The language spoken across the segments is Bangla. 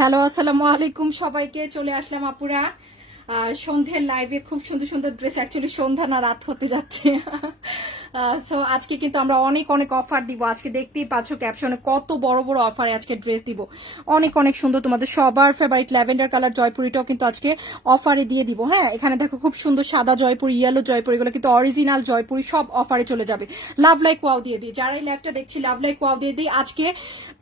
হ্যালো, আসসালামু আলাইকুম সবাইকে। চলে আসলাম আপুরা সন্ধ্যের লাইভে। খুব সুন্দর সুন্দর ড্রেস, অ্যাকচুয়ালি সন্ধ্যা না রাত হতে যাচ্ছে। সো আজকে কিন্তু আমরা অনেক অনেক অফার দিব। আজকে দেখতেই পাচ্ছ ক্যাপশনে কত বড় বড় অফারে আজকে ড্রেস দিব। অনেক অনেক সুন্দর, তোমাদের সবার ফেভারিট ল্যাভেন্ডার কালার জয়পুরিটাও কিন্তু আজকে অফারে দিয়ে দিব। হ্যাঁ, এখানে দেখো খুব সুন্দর সাদা জয়পুরি, ইয়েলো জয়পুরি, এগুলো কিন্তু অরিজিনাল জয়পুরি, সব অফারে চলে যাবে। লাভ লাইক ওয়াও দিয়ে দিই, যারাই লাইভটা দেখছি লাভ লাইক ওয়াও দিয়ে দিই। আজকে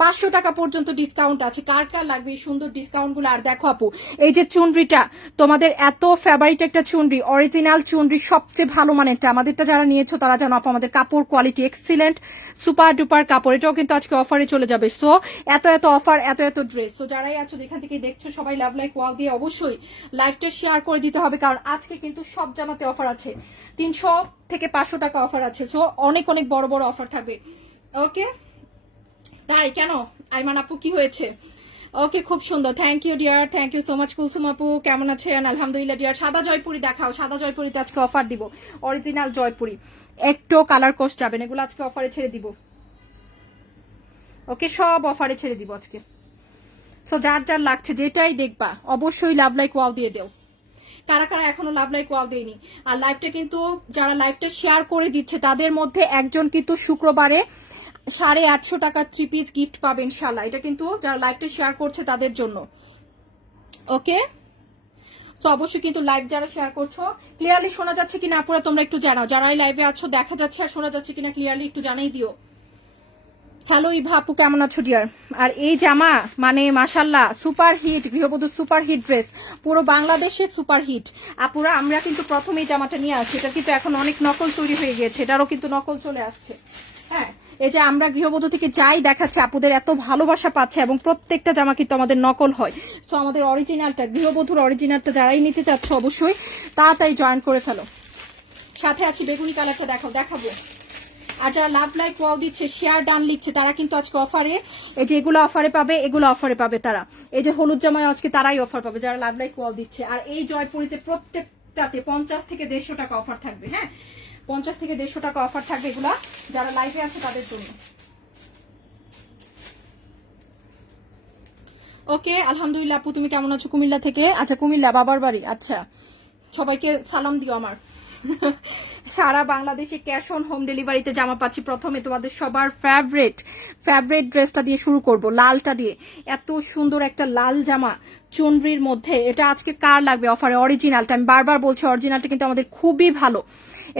500 টাকা পর্যন্ত ডিসকাউন্ট আছে। কার কার লাগবে এই সুন্দর ডিসকাউন্ট গুলো? আর দেখো আপু, এই যে চুনরিটা, তোমাদের এত ফেভারিট একটা চুনরি, অরিজিনাল চুনরি, সবচেয়ে ভালো মানেরটা। আমাদেরটা যারা নিয়েছো তারা জানো আপু, আমাদের কাপড় কোয়ালিটি এক্সিলেন্ট, সুপার ডুপার কাপড়। এটাও কিন্তু আজকে অফারে চলে যাবে। সো এত এত অফার, এত এত ড্রেস। সো যারাই আছো যেখান থেকে দেখছো সবাই লাভ লাইক ওয়াও দিয়ে অবশ্যই লাইভটা শেয়ার করে দিতে হবে, কারণ আজকে কিন্তু সব জামাতে অফার আছে। 300 থেকে 500 টাকা অফার আছে। সো অনেক অনেক বড় বড় অফার থাকবে। ওকে, তাই কেন আইমান আপু কি হয়েছে? ওকে, খুব সুন্দর, thank you dear, thank you so much. Kulsum আপু কেমন আছেন? আলহামদুলিল্লাহ ডিয়ার। সাদা জয়পুরি দেখাও, সাদা জয়পুরিতে আজকে অফার দিব। অরিজিনাল জয়পুরি, একটু কালার কোর্স যাবেন, এগুলো আজকে অফারে ছেড়ে দিব। ওকে, সব অফারে ছেড়ে দিব আজকে। তো যার যার লাগছে যেটাই দেখবা অবশ্যই লাভ লাইক ওয়াও দিয়ে দেও। কারা কারা এখনো লাভ লাইক ওয়াও দেয়নি? আর লাইভটা কিন্তু যারা লাইভটা শেয়ার করে দিচ্ছে তাদের মধ্যে একজন কিন্তু শুক্রবারে 850 টাকার 3 পিস গিফট পাবে ইনশাল্লাহ। এটা কিন্তু যারা লাইভটা শেয়ার করছে তাদের জন্য। ওকে, তো অবশ্যই কিন্তু লাইভ যারা শেয়ার করছো, ক্লিয়ারলি শোনা যাচ্ছে কিনা আপুরা তোমরা একটু জানাও। যারাই লাইভে আছো দেখা যাচ্ছে আর শোনা যাচ্ছে কিনা ক্লিয়ারলি একটু জানাই দিও। হ্যালো ইভা আপু কেমন আছো ডিয়ার? আর এই জামা মানে মাশাল্লাহ সুপার হিট, গৃহবধূ সুপার হিট ড্রেস, পুরো বাংলাদেশে সুপার হিট। আপুরা আমরা কিন্তু প্রথম এই জামাটা নিয়ে আসছি, এটা কিন্তু এখন অনেক নকল তৈরি হয়ে গিয়েছে, এটারও কিন্তু নকল চলে আসছে। হ্যাঁ, এই যে আমরা গৃহবধূ থেকে যাই দেখাচ্ছে, আপুদের এত ভালোবাসা পাচ্ছে এবং প্রত্যেকটা জামা কিন্তু আমাদের নকল হয়। তো আমাদের অরিজিনালটা, গৃহবধূর অরিজিনালটা যারাই নিতে চাচ্ছ অবশ্যই তাড়াতাড়ি জয়েন করে ফেলো। সাথে আছি বেগুনি কালারটা দেখাবো। আর যারা লাভ লাইক ওয়াও দিচ্ছে, শেয়ার ডান লিখছে, তারা কিন্তু আজকে অফারে, এই যে এগুলো অফারে পাবে, এগুলো অফারে পাবে তারা। এই যে হলুদ জামায় আজকে তারাই অফার পাবে যারা লাভ লাইক ওয়াও দিচ্ছে। আর এই জয়পুরিতে প্রত্যেকটাতে 50 থেকে 150 টাকা অফার থাকবে। হ্যাঁ, 50 থেকে 150 টাকা অফার থাকবে, এগুলা যারা লাইভে আছে তাদের জন্য। ওকে, আলহামদুলিল্লাহ আপু, তুমি কেমন আছো? কুমিল্লা থেকে? আচ্ছা, কুমিল্লা বাবার বাড়ি। আচ্ছা, সবাইকে সালাম দিও আমার। সারা বাংলাদেশে ক্যাশ অন হোম ডেলিভারিতে জামা পাচ্ছি। প্রথমে তোমাদের সবার ফেভারিট ড্রেসটা দিয়ে শুরু করব, লালটা দিয়ে। এত সুন্দর একটা লাল জামা চুনরির মধ্যে, এটা আজকে কার লাগবে অফারে? অরিজিনালটা, আমি বারবার বলছি অরিজিনালটা কিন্তু আমাদের খুবই ভালো।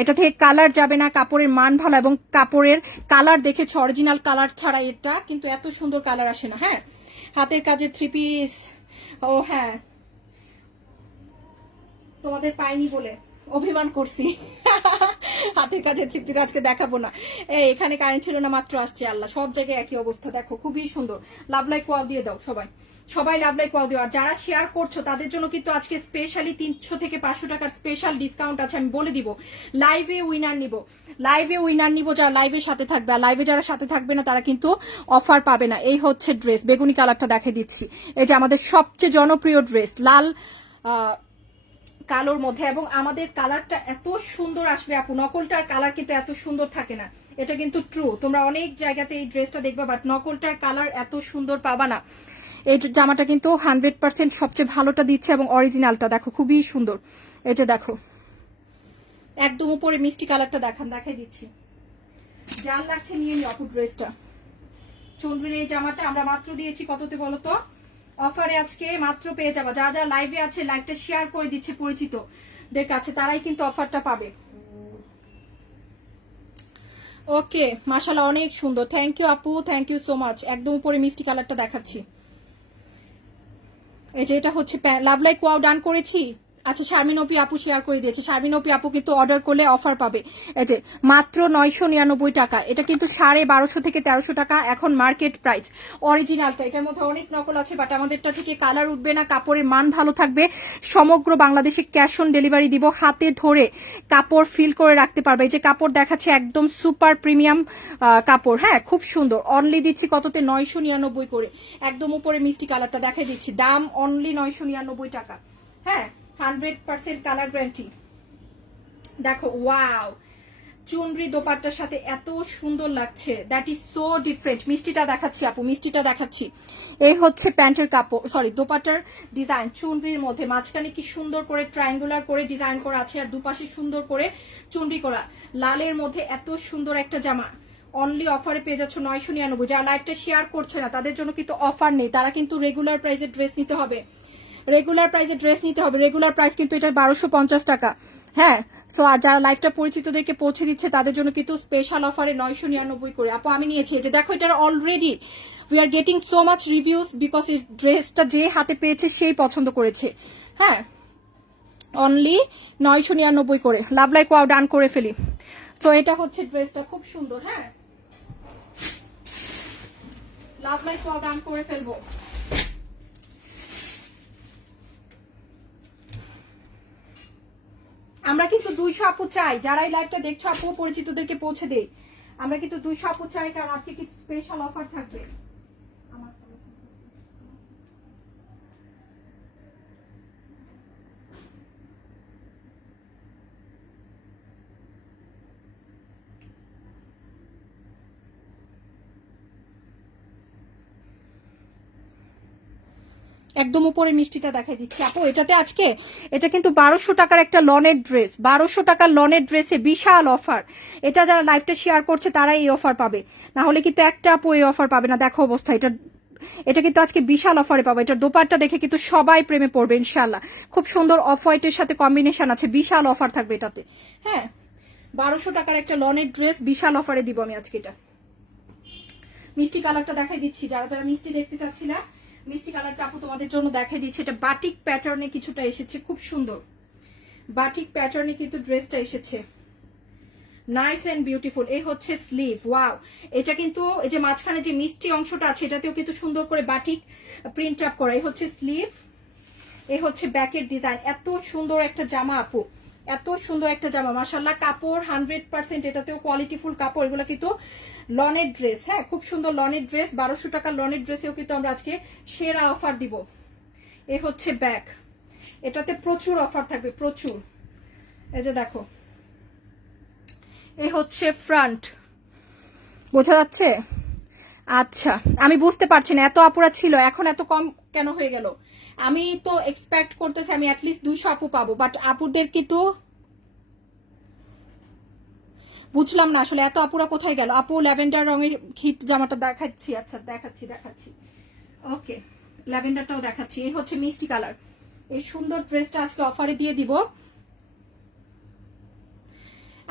এটা থেকে কালার যাবে না, কাপড়ের মান ভালো এবং কাপড়ের কালার দেখেছো, অরিজিনাল কালার ছাড়া এটা কিন্তু এত সুন্দর কালার আসে না। হ্যাঁ, হাতের কাজের 3 পিস। ও হ্যাঁ, তোমাদের পাইনি বলে অভিমান করছি। হাতের কাজে 3 পিস আজকে দেখাবো না। এখানে কারেন্ট ছিল না, মাত্র আসছে। আল্লাহ, সব জায়গায় একই অবস্থা। দেখো খুবই সুন্দর। লাভ লাইক ওয়াও দিয়ে দাও সবাই, সবাই লাভ লাইক ওয়াও দিও। আর যারা শেয়ার করছো তাদের জন্য কিন্তু আজকে স্পেশালি 300 থেকে 500 টাকার স্পেশাল ডিসকাউন্ট আছে, আমি বলে দিব। লাইভে উইনার নিব যারা লাইভের সাথে থাকবে। আর লাইভে যারা সাথে থাকবে না তারা কিন্তু অফার পাবে না। এই হচ্ছে ড্রেস, বেগুনি কালারটা দেখে দিচ্ছি। এই যে আমাদের সবচেয়ে জনপ্রিয় ড্রেস, লাল কালোর মধ্যে, এবং আমাদের কালারটা এত সুন্দর আসবে আপু। নকলটার কালার কিন্তু এত সুন্দর থাকে না, এটা কিন্তু ট্রু। তোমরা অনেক জায়গাতে এই ড্রেসটা দেখবা, বাট নকলটার কালার এত সুন্দর পাবা না। এই জামাটা কিন্তু 100% সবচেয়ে ভালোটা দিচ্ছে এবং অরিজিনালটা দেখো খুবই সুন্দর। এই যে দেখো একদম উপরে মিষ্টি কালারটা দেখাই দিচ্ছি। যার লাগছে নিয়ে নি আপু ড্রেসটা। চুনরির এই জামাটা আমরা মাত্র দিয়েছি কততে বলো তো? অফারে আজকে মাত্র পেয়ে যাবা। যারা যারা লাইভে আছে, লাইভটা শেয়ার করে দিচ্ছে পরিচিতদের কাছে, তারাই কিন্তু অফারটা পাবে। ওকে, মাশাআল্লাহ অনেক সুন্দর, থ্যাংক ইউ আপু, থ্যাংক ইউ সো মাচ। একদম উপরে মিষ্টি কালারটা দেখাচ্ছি। এই যে এটা হচ্ছে লাভ লাইক ওয়াও ডান করেছি। আচ্ছা, শারমিন ওপি আপু শেয়ার করে দিয়েছে। শারমিন ওপি আপু কিন্তু অর্ডার করলে অফার পাবে। এই যে মাত্র 999 টাকা। এটা কিন্তু 1250 থেকে 1300 টাকা এখন মার্কেট প্রাইস। অরিজিনালটা, এটার মধ্যে অনেক নকল আছে, বাট আমাদেরটা থেকে কালার উঠবে না, কাপড়ের মান ভালো থাকবে। সমগ্র বাংলাদেশে ক্যাশ অন ডেলিভারি দিব। হাতে ধরে কাপড় ফিল করে রাখতে পারবে। এই যে কাপড় দেখাচ্ছে একদম সুপার প্রিমিয়াম কাপড়। হ্যাঁ, খুব সুন্দর। অনলি দিচ্ছি কততে? 999 করে। একদম উপরে মিষ্টি কালারটা দেখাই দিচ্ছি, দাম অনলি 999 টাকা। হ্যাঁ, 100% কালার গ্যারান্টি। দেখো ওয়াও, চুনরি দোপাট্টার সাথে এত সুন্দর লাগছে, দ্যাট ইজ সো ডিফারেন্ট। মিষ্টিটা দেখাচ্ছি আপু, মিষ্টিটা দেখাচ্ছি। এই হচ্ছে প্যান্টের কাপড়, সরি দোপাট্টার ডিজাইন চুনরির মধ্যে, মাঝখানে কি সুন্দর করে ট্রায়াঙ্গুলার করে ডিজাইন করা আছে, আর দুপাশে সুন্দর করে চুনরি করা, লালের মধ্যে এত সুন্দর একটা জামা। অনলি অফারে পেয়ে যাচ্ছ 999। যারা লাইভটা শেয়ার করছে না তাদের জন্য কিন্তু অফার নেই, তারা কিন্তু রেগুলার প্রাইসে ড্রেস নিতে হবে, রেগুলার প্রাইসে ড্রেস নিতে হবে। রেগুলার প্রাইস কিন্তু এটা 1250 টাকা। হ্যাঁ, সো আর যারা লাইভটা পরিচিতদেরকে পৌঁছে দিচ্ছে তাদের জন্য কিন্তু স্পেশাল অফারে 999 করে। আপু আমি নিয়েছি, যে দেখো এটার already we are getting so much reviews because এই ড্রেসটা যে হাতে পেয়েছে সেই পছন্দ করেছে। হ্যাঁ, অনলি 999 করে। লাভ লাইক ওয়াও ডান করে ফেলি। তো এটা হচ্ছে ড্রেসটা, খুব সুন্দর। হ্যাঁ, লাভ লাইক ওয়াও ডান করে ফেলবো। আমরা কিন্তু 200 আপু চাই, যারা এই লাইভটা দেখছো আপু পরিচিতদেরকে পৌঁছে দেই। আমরা কিন্তু 200 আপু চাই, কারণ আজকে কিছু স্পেশাল অফার থাকবে। একদম উপরে মিষ্টিটা দেখাই দিচ্ছি আপু। এটাতে আজকে এটা কিন্তু 1200 টাকার একটা লনের ড্রেস, 1200 টাকার লনের ড্রেসে বিশাল অফার। এটা যারা লাইভটা শেয়ার করছে তারা এই অফার পাবে, না হলে কিন্তু একটা আপু এই অফার পাবে না। দেখো অবস্থা, এটা কিন্তু আজকে বিশাল অফারে পাবো। এটার দোপাট্টা দেখে কিন্তু সবাই প্রেমে পড়বে ইনশাল্লাহ। খুব সুন্দর অফ হোয়াইটের সাথে কম্বিনেশন আছে, বিশাল অফার থাকবে এটাতে। হ্যাঁ, 1200 টাকার একটা লনের ড্রেস বিশাল অফারে দিব আমি আজকে। এটা মিষ্টি কালারটা দেখাই দিচ্ছি, যারা যারা মিষ্টি দেখতে চাচ্ছি না, মিষ্টি কালারটা আপু তোমাদের জন্য দেখাই দিচ্ছি। এটা বাটিক প্যাটার্নে কিছুটা এসেছে, খুব সুন্দর বাটিক প্যাটার্নে কিন্তু ড্রেসটা এসেছে, নাইস এন্ড বিউটিফুল। এই হচ্ছে স্লিভ, ওয়াও। এটা কিন্তু এই যে মাঝখানে যে মিষ্টি অংশটা আছে এটাতেও কিন্তু সুন্দর করে বাটিক প্রিন্ট আপ করা। এই হচ্ছে স্লিভ, এই হচ্ছে ব্যাকের ডিজাইন। এত সুন্দর একটা জামা আপু, এত সুন্দর একটা জামা, মাশাআল্লাহ। কাপড় 100%, এটাতেও কোয়ালিটিফুল কাপড়। এগুলো কিন্তু লনের ড্রেস। হ্যাঁ, খুব সুন্দর লনের ড্রেস। 1200 টাকার লনের ড্রেসেও কিন্তু আমরা আজকে সেরা অফার দিব। এ হচ্ছে ব্যাক, এটাতে প্রচুর অফার থাকবে, প্রচুর। এই যে দেখো, এ হচ্ছে ফ্রন্ট, বোঝা যাচ্ছে? আচ্ছা, আমি বুঝতে পারছি না, এত আপুরা ছিল এখন এত কম কেন হয়ে গেল। আমি তো এক্সপেক্ট করতেছি আমি অ্যাটলিস্ট 200 আপু পাবো, বাট আপুদের কিন্তু বুঝলাম না আসলে এত আপুরা কোথায় গেল। আপু ল্যাভেন্ডার রঙের হিট জামাটা দেখাচ্ছি। আচ্ছা, দেখাচ্ছি। ওকে, ল্যাভেন্ডারটাও দেখাচ্ছি। এই হচ্ছে মিষ্টি কালার। এই সুন্দর ড্রেসটা আজকে অফারে দিয়ে দিব।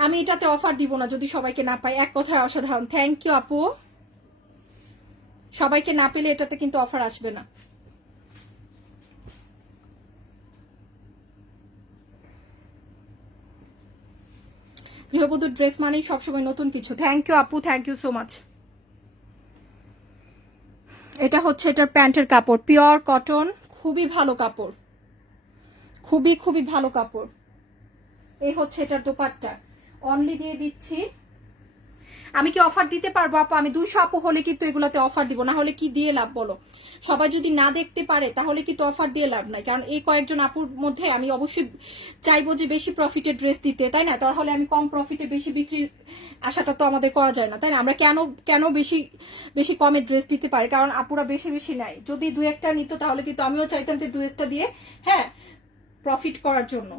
আমি এটাতে অফার দিব না যদি সবাইকে না পাই। এক কথায় অসাধারণ। থ্যাংক ইউ আপু। সবাইকে না পেলে এটাতে কিন্তু অফার আসবে না। গৃহবধূর ড্রেস মানেই সবসময় নতুন কিছু। থ্যাংক ইউ আপু, থ্যাংক ইউ সো মাচ। এটা হচ্ছে এটার প্যান্টের কাপড়, পিওর কটন, খুবই ভালো কাপড়, খুবই ভালো কাপড়। এই হচ্ছে এটার দোপাট্টা, অনলি দিয়ে দিচ্ছি। আমি কি অফার দিতে পারবো আপু? আমি 200 আপু হলে কিন্তু এগুলাতে অফার দিব, না হলে কি দিয়ে লাভ বলো? সবাই যদি না দেখতে পারে তাহলে কিন্তু অফার দিয়ে লাভ নাই। কারণ এই কয়েকজন আপুর মধ্যে আমি অবশ্যই চাইবো যে বেশি প্রফিটের ড্রেস দিতে, তাই না? তাহলে আমি কম প্রফিটে বেশি বিক্রির আশাটা তো আমাদের করা যায় না, তাই না? আমরা কেন বেশি কমে ড্রেস দিতে পারি? কারণ আপুরা বেশি নেয়। যদি 2-1টা নিত তাহলে কিন্তু আমিও চাইতাম যে 2-1টা দিয়ে হ্যাঁ প্রফিট করার জন্য।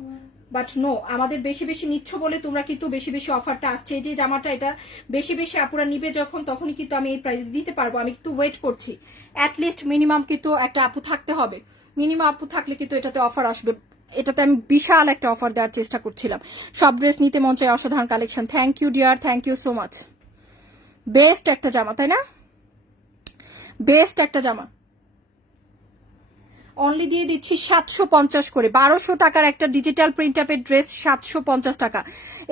বাট নো, আমাদের বেশি নিচ্ছ বলে তোমরা কিন্তু বেশি অফারটা আসছে। এই যে জামাটা, এটা বেশি আপুরা নিবে যখন, তখনই কিন্তু আমি এই প্রাইস দিতে পারবো। আমি কিন্তু ওয়েট করছি, অ্যাটলিস্ট মিনিমাম কিন্তু একটা আপু থাকতে হবে। মিনিমাম আপু থাকলে কিন্তু এটাতে অফার আসবে। এটাতে আমি বিশাল একটা অফার দেওয়ার চেষ্টা করছিলাম। সব ড্রেস নিতে মন চায়, অসাধারণ collection. Thank you dear, thank you so much. Best একটা জামা, তাই না? বেস্ট একটা জামা। অনলি দিয়ে দিচ্ছি 750 করে। 1200 টাকার একটা ডিজিটাল প্রিন্ট আপের ড্রেস 750 টাকা।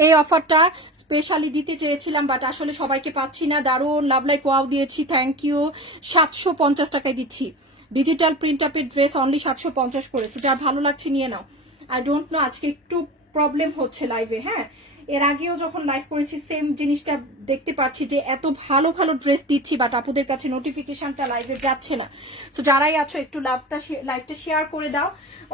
এই অফারটা স্পেশালি দিতে চেয়েছিলাম, বাট আসলে সবাইকে পাচ্ছি না। দারুণ, লাভ লাইক ওয়াও দিয়েছি, থ্যাংক ইউ। 750 টাকায় দিচ্ছি ডিজিটাল প্রিন্ট আপের ড্রেস, অনলি 750 করে। তো যা ভালো লাগছে নিয়ে নাও। আই ডোন্ট নো, আজকে একটু প্রবলেম হচ্ছে লাইভে। হ্যাঁ, এর আগেও যখন লাইভ করেছি সেম জিনিসটা দেখতে পাচ্ছি যে এত ভালো ভালো ড্রেস দিচ্ছি, বাট আপুদের কাছে নোটিফিকেশনটা লাইভে যাচ্ছে না। তো যারাই আছো একটু লাইভটা শেয়ার করে দাও।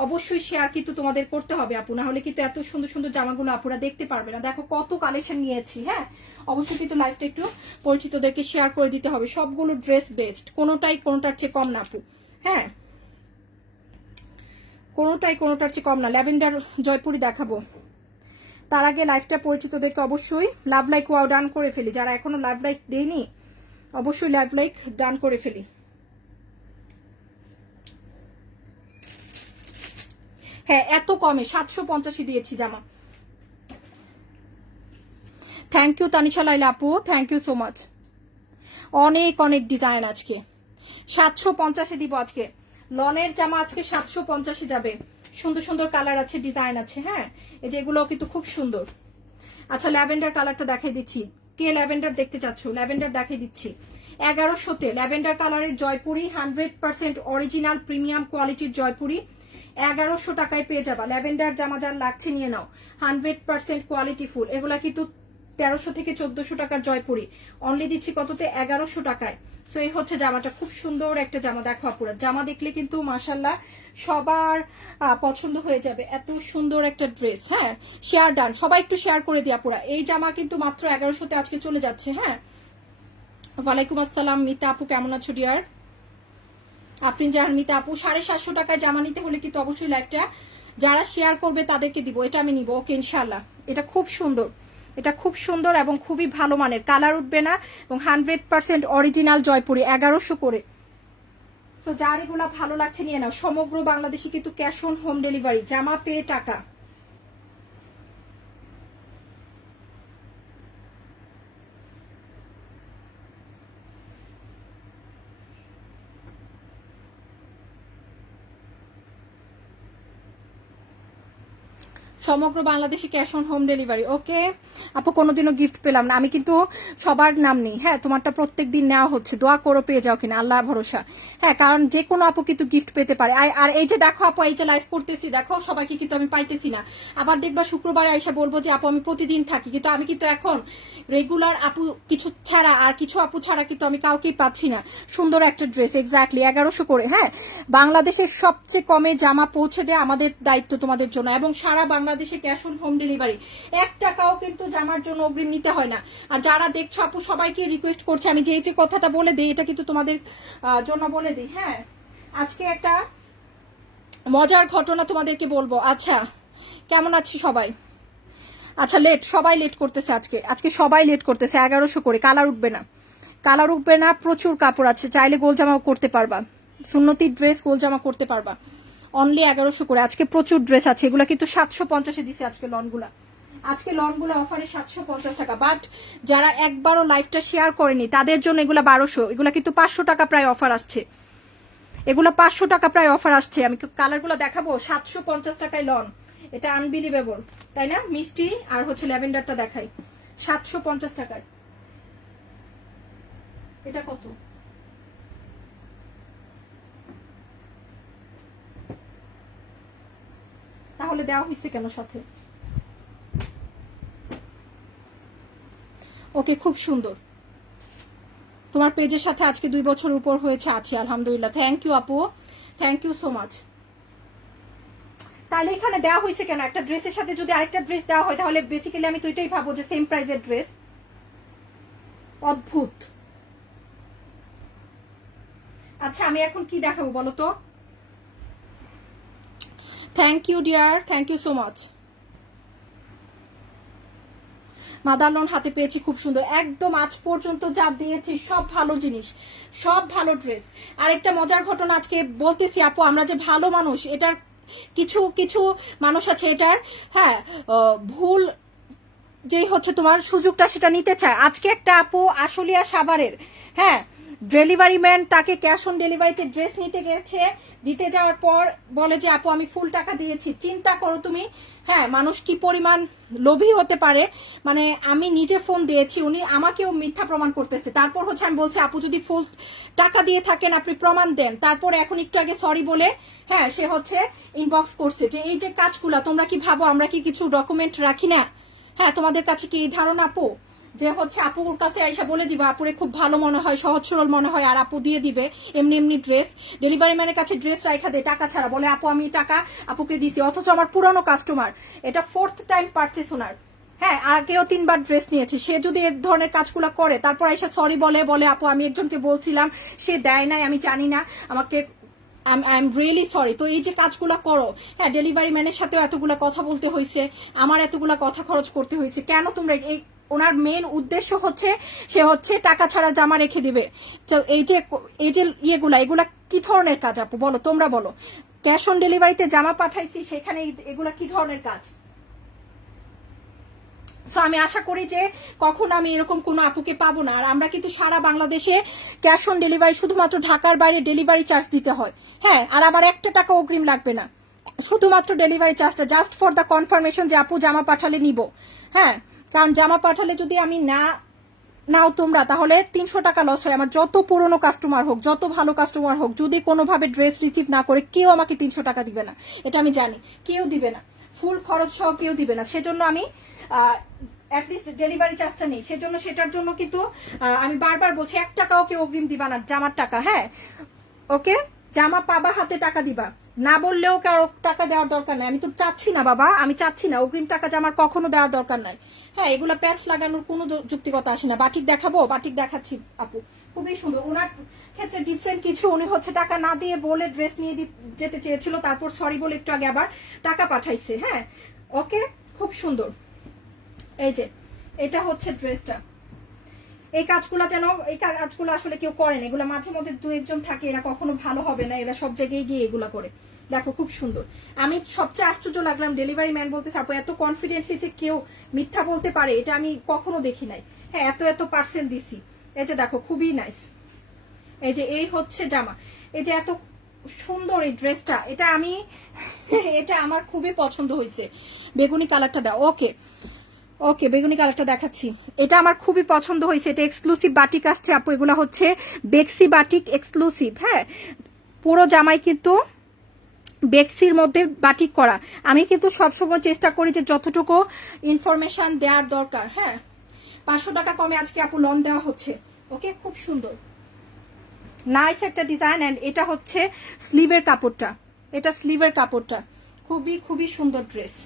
অবশ্যই শেয়ার কিন্তু তোমাদের করতে হবে আপু, না হলে কিন্তু এত সুন্দর সুন্দর জামাগুলো আপুরা দেখতে পারবে না। দেখো কত কালেকশন নিয়েছি। হ্যাঁ, অবশ্যই কিন্তু লাইভটা একটু পরিচিতদেরকে শেয়ার করে দিতে হবে। সবগুলো ড্রেস বেস্ট, কোনোটার চেয়ে কম না আপু। হ্যাঁ, কোনোটার চেয়ে কম না। ল্যাভেন্ডার জয়পুরি দেখাবো, তার আগে লাইভটা পরিচিতদেরকে অবশ্যই লাভ লাইক ওয়াও ডান করে ফেলি। যারা এখনো লাভ লাইক দেয়নি অবশ্যই লাভ লাইক ডান করে ফেলি। হ্যাঁ, এত কমে 785 দিয়েছি জামা। থ্যাংক ইউ তানিশা লাইলা আপু, থ্যাংক ইউ সো মাচ। অনেক অনেক ডিজাইন আজকে 750 দিব আজকে। লনের জামা আজকে 750 যাবে। সুন্দর সুন্দর কালার আছে, ডিজাইন আছে। হ্যাঁ, এই যে এগুলো কিন্তু খুব সুন্দর। আচ্ছা, ল্যাভেন্ডার কালারটা দেখাই দিচ্ছি। কে ল্যাভেন্ডার দেখতে চাচ্ছ? ল্যাভেন্ডার দেখাই দিচ্ছি। 1100-তে ল্যাভেন্ডার কালারের জয়পুরি, 100% অরিজিনাল প্রিমিয়াম কোয়ালিটির জয়পুরি 1100 টাকায় পেয়ে যাবা। ল্যাভেন্ডার জামা যার লাগছে নিয়ে নাও, 100% কোয়ালিটি ফুল। এগুলা কিন্তু 1300 থেকে 1400 টাকার জয়পুরি, অনলি দিচ্ছি কততে? 1100 টাকায়। তো এই হচ্ছে জামাটা, খুব সুন্দর একটা জামা। দেখো আপুরা, জামা দেখলে কিন্তু মাশাল্লাহ সবার পছন্দ হয়ে যাবে। এত সুন্দর একটা ড্রেস। হ্যাঁ, শেয়ার ডান, সবাই একটু শেয়ার করে দিয়া পুরা। এই জামা কিন্তু মাত্র 1100-তে আজকে চলে যাচ্ছে। হ্যাঁ, ওয়ালাইকুম আসসালাম মিতা আপু, কেমন আছো ডিয়ার? আফরিন জাহান মিতা আপু, 750 টাকায় জামা নিতে হলে কিন্তু অবশ্যই লাইভটা যারা শেয়ার করবে তাদেরকে দিব। এটা আমি নিব, ওকে ইনশাল্লাহ। এটা খুব সুন্দর, এটা খুব সুন্দর এবং খুবই ভালো মানের, কালার উঠবে না এবং 100% অরিজিনাল জয়পুরি, 1100 করে। তো যার এগুলা ভালো লাগছে নিয়ে নাও। সমগ্র বাংলাদেশে কিন্তু ক্যাশ অন হোম ডেলিভারি, জামা পেয়ে টাকা। সমগ্র বাংলাদেশে ক্যাশ অন হোম ডেলিভারি। ওকে আপু, কোনোদিনও গিফট পেলাম না। আমি কিন্তু সবার নাম নেই। হ্যাঁ, তোমারটা প্রত্যেক দিন নেওয়া হচ্ছে, দোয়া করো পেয়ে যাও কিনা, আল্লাহ ভরসা। হ্যাঁ, কারণ যে কোনো আপু কিন্তু গিফট পেতে পারে। আর এই যে দেখো আপু, এই যে লাইভ করতেছি, দেখো সবাইকে কিন্তু আমি পাইতেছি না। আবার দেখবা শুক্রবারে এসে বলবো যে আপু আমি প্রতিদিন থাকি, কিন্তু আমি কিন্তু এখন রেগুলার আপু কিছু ছাড়া, আর কিছু আপু ছাড়া কিন্তু আমি কাউকেই পাচ্ছি না। সুন্দর একটা ড্রেস, এক্স্যাক্টলি 1100 করে। হ্যাঁ, বাংলাদেশের সবচেয়ে কমে জামা পৌঁছে দেয় আমাদের দায়িত্ব তোমাদের জন্য, এবং সারা বাংলাদেশে ক্যাশ অন হোম ডেলিভারি। 1 টাকাও কিন্তু জামার জন্য অগ্রিম নিতে হয় না। আর যারা দেখছো আপু, সবাইকে রিকোয়েস্ট করছে আমি যে কথাটা বলে দিই, এটা কিন্তু তোমাদের জন্য বলে দিই। হ্যাঁ, আজকে একটা মজার ঘটনা তোমাদেরকে বলবো। আচ্ছা, কেমন আছি সবাই? আচ্ছা, সবাই লেট করতেছে আজকে সবাই লেট করতেছে। 1100 করে, কালার উঠবে না, কালার উঠবে না। প্রচুর কাপড় আছে, চাইলে গোল জামাও করতে পারবা, সুন্নতি ড্রেস গোল জামা করতে পারবা। অনলি 1100 করে। আজকে প্রচুর ড্রেস আছে, এগুলা কিন্তু 750-এ দিছে আজকে লনগুলা। আজকে লনগুলো অফারে 750 টাকা। বাট যারা একবারও লাইভটা শেয়ার করেনি তাদের জন্য এগুলা 1200। এগুলা কিন্তু 500 টাকা প্রায় অফার আসছে, এগুলো 500 টাকা প্রায় অফার আসছে। আমি কালারগুলো দেখাবো। 750 টাকায় লন, এটা আনবিলিভেবল, তাই না? মিষ্টি আর হচ্ছে ল্যাভেন্ডারটা দেখাই, 750 টাকায়। এটা কত? তাহলে দেওয়া হয়েছে কেন সাথে? ওকে, খুব সুন্দর। তোমার পেজের সাথে আজকে 2 বছর উপর হয়েছে আছে, আলহামদুলিল্লাহ। থ্যাংক ইউ আপু, থ্যাংক ইউ সো মাচ। তাহলে এখানে দেওয়া হয়েছে কেন? একটা ড্রেসের সাথে যদি আরেকটা ড্রেস দেওয়া হয় তাহলে বেসিক্যালি আমি তো এটাই ভাবো যে সেম প্রাইসের ড্রেস। অদ্ভুত। আচ্ছা, আমি এখন কি দেখাবো বলো তো? Thank you dear, thank you so much. মাদারলোন হাতে পেয়েছি, খুব সুন্দর একদম। আজ পর্যন্ত যা দিয়েছি সব ভালো জিনিস, সব ভালো ড্রেস। আর একটা মজার ঘটনা আজকে বলতেছি আপু, আমরা যে ভালো মানুষ, এটার কিছু কিছু মানুষ আছে এটার হ্যাঁ ভুল যেই হচ্ছে তোমার সুযোগটা সেটা নিতে চায়। আজকে একটা আপু আশুলিয়া সাভারের, হ্যাঁ, ডেলিভারি ম্যান তাকে ক্যাশ অন ডেলিভারিতে ড্রেস নিতে গেছে, দিতে যাওয়ার পর বলে যে আপু আমি ফুল টাকা দিয়েছি। চিন্তা করো তুমি, হ্যাঁ, মানুষ কি পরিমাণ লোভী হতে পারে। মানে আমি নিজে ফোন দিয়েছি, উনি আমাকেও মিথ্যা প্রমাণ করতেছে। তারপর হচ্ছে আমি বলছি আপু যদি ফুল টাকা দিয়ে থাকেন আপনি প্রমাণ দেন। তারপর এখন একটু আগে সরি বলে হ্যাঁ সে হচ্ছে ইনবক্স করছে যে এই যে কাজগুলা তোমরা কি ভাবো আমরা কি কিছু ডকুমেন্ট রাখি না? হ্যাঁ, তোমাদের কাছে কি এই ধারণা আপু যে হচ্ছে আপুর কাছে আইসা বলে দিবা আপুরে খুব ভালো মনে হয়, সহজ সরল মনে হয়, আর আপু দিয়ে দিবে এমনি এমনি ড্রেস, ডেলিভারি ম্যানের কাছে ড্রেস রাখা দেয় টাকা ছাড়া, বলে আপু আমি টাকা আপুকে দিছি, অথচ আমার পুরানো কাস্টমার, এটা 4th টাইম পারচেস ওনার। হ্যাঁ, আগেও 3বার ড্রেস নিয়েছে, সে যদি এর ধরনের কাজগুলো করে তারপর আইসা সরি বলে আপু আমি একজনকে বলছিলাম সে দেয় নাই, আমি জানি না, আমাকে আই এম রিয়েলি সরি। তো এই যে কাজগুলো করো, হ্যাঁ ডেলিভারি ম্যানের সাথেও এতগুলা কথা বলতে হয়েছে, আমার এতগুলা কথা খরচ করতে হয়েছে, কেন তোমরা এই, ওনার মেন উদ্দেশ্য হচ্ছে সে হচ্ছে টাকা ছাড়া জামা রেখে দিবে। তো এই যে এগুলা কি ধরনের কাজ আপু বলো, তোমরা বলো, ক্যাশ অন ডেলিভারিতে জামা পাঠাইছি সেখানে এগুলা কি ধরনের কাজ? তো আমি আশা করি যে কখন আমি এরকম কোনো আপুকে পাবো না। আর আমরা কিন্তু সারা বাংলাদেশে ক্যাশ অন ডেলিভারি, শুধুমাত্র ঢাকার বাইরে ডেলিভারি চার্জ দিতে হয়। হ্যাঁ, আর আবার 1 টাকা অগ্রিম লাগবে না, শুধুমাত্র ডেলিভারি চার্জটা, জাস্ট ফর দ্য কনফার্মেশন যে আপু জামা পাঠালে নিব। হ্যাঁ, কারণ জামা পাঠালে যদি আমি নাও তোমরা, তাহলে 300 টাকা লস হয় আমার। যত পুরনো কাস্টমার হোক, যত ভালো কাস্টমার হোক, যদি কোনোভাবে ড্রেস রিসিভ না করে, কেউ আমাকে 300 টাকা দিবে না, এটা আমি জানি, কেউ দিবে না, ফুল খরচ সহ কেউ দিবে না। সেজন্য আমি অ্যাটলিস্ট ডেলিভারি চার্জটা নেই, সেজন্য সেটার জন্য কিন্তু আমি বারবার বলছি 1 টাকাও কেউ অগ্রিম দিবা না জামার টাকা। হ্যাঁ ওকে, জামা পাবা হাতে টাকা দিবা, না বললেও কারো টাকা দেওয়ার দরকার নাই। আমি তো চাচ্ছি না বাবা, আমি চাচ্ছি না অগ্রিম টাকা জামার কখনো দেওয়ার দরকার নাই। হ্যাঁ, এগুলা প্যাচ লাগানোর কোনো যুক্তিকতা আসে না। বাটিক দেখাবো, বাটিক দেখাচ্ছি আপু, খুবই সুন্দর। ওনার ক্ষেত্রে ডিফারেন্ট কিছু, উনি হচ্ছে টাকা না দিয়ে বলে ড্রেস নিয়ে যেতে চেয়েছিল, তারপর সরি বলে একটু আগে আবার টাকা পাঠাইছে। হ্যাঁ ওকে, খুব সুন্দর। এই যে এটা হচ্ছে ড্রেসটা, এই কাজগুলো যেন, এই কাজগুলো আসলে কেউ করেন, এগুলো মাঝে মধ্যে 2-1 জন থাকে, এরা কখনো ভালো হবে না, এরা সব জায়গায় গিয়ে এগুলা করে। দেখো খুব সুন্দর। আমি সবচেয়ে আশ্চর্য লাগলাম, ডেলিভারি ম্যান বলতে আপু এত কনফিডেন্টলি যে কেউ মিথ্যা বলতে পারে, এটা আমি কখনো দেখি নাই। হ্যাঁ, এত পার্সেল দিছি। এই যে দেখো খুবই নাইস। এই যে এই হচ্ছে জামা, এই যে এত সুন্দর এই ড্রেসটা, এটা আমার খুবই পছন্দ হয়েছে। বেগুনি কালারটা দাও। ওকে, বেগুনি কালারটা দেখাচ্ছি, এটা আমার খুবই পছন্দ হয়েছে। এটা এক্সক্লুসিভ বাটিক আসছে আপু, এগুলো হচ্ছে বেক্সি বাটিক এক্সক্লুসিভ। হ্যাঁ, পুরো জামাই কিন্তু বেক্সির মধ্যে বাটিক করা। আমি কিন্তু সবসময় চেষ্টা করি যে যতটুকু ইনফরমেশন দেওয়ার দরকার। হ্যাঁ, 500 টাকা কমে আজকে আপু লন দেওয়া হচ্ছে। ওকে, খুব সুন্দর নাইস একটা ডিজাইন। অ্যান্ড এটা হচ্ছে স্লিভের কাপড়টা, এটা স্লিভের কাপড়টা খুবই সুন্দর ড্রেস।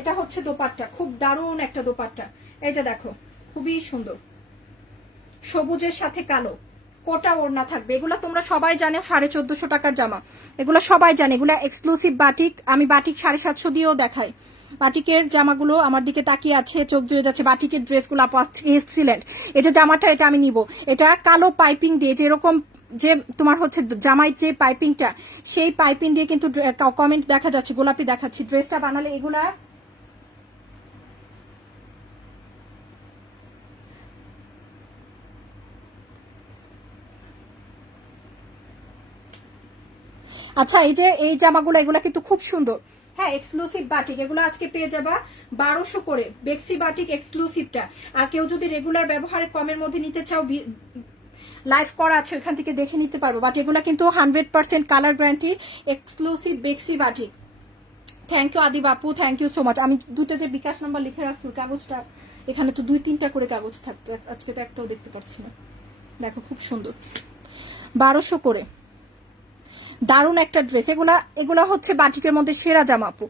এটা হচ্ছে দোপাট্টা, খুব দারুণ একটা দোপাট্টা। এই যে দেখো খুবই সুন্দর, সবুজের সাথে কালো, কোটা ওড়না থাকবে। এগুলা তোমরা সবাই জানো 1450 টাকার জামা, এগুলা সবাই জানে, এগুলা এক্সক্লুসিভ বাটিক। আমি বাটিক 750 দিয়েও দেখাই। বাটিকের জামাগুলো আমার দিকে তাকিয়ে আছে, চোখ জুড়ে যাচ্ছে। বাটিকের ড্রেসগুলো এক্সিলেন্ট। এই যে জামাটা, এটা আমি নিব, এটা কালো পাইপিং দিয়ে, যেরকম যে তোমার হচ্ছে জামাই যে পাইপিংটা, সেই পাইপিং দিয়ে কিন্তু কমেন্ট দেখা যাচ্ছে, গোলাপি দেখাচ্ছি। ড্রেসটা বানালে এগুলা আচ্ছা, এই যে এই জামাগুলো, এগুলা কিন্তু খুব সুন্দর। হ্যাঁ, এক্সক্লুসিভ বাটিক, এগুলো আজকে পেয়ে যাবা 1200 করে, বেক্সি বাটিক এক্সক্লুসিভটা। আর কেউ যদি রেগুলার ব্যবহারে কমের মধ্যে নিতে চাও, লাইভ করা আছে, ওইখান থেকে দেখে নিতে পারবো। বাট এগুলো কিন্তু 100% কালার গ্যারান্টির এক্সক্লুসিভ বেক্সি বাটিক। থ্যাংক ইউ আদি বাপু, থ্যাংক ইউ সো মাচ। আমি দুটো যে বিকাশ নাম্বার লিখে রাখছি কাগজটা, এখানে তো 2-3টা করে কাগজ থাকতো, আজকে তো একটাও দেখতে পাচ্ছি না। দেখো খুব সুন্দর, 1200 করে, দারুণ একটা ড্রেস। এগুলা হচ্ছে বাটিকের মধ্যে সেরা জামা আপু,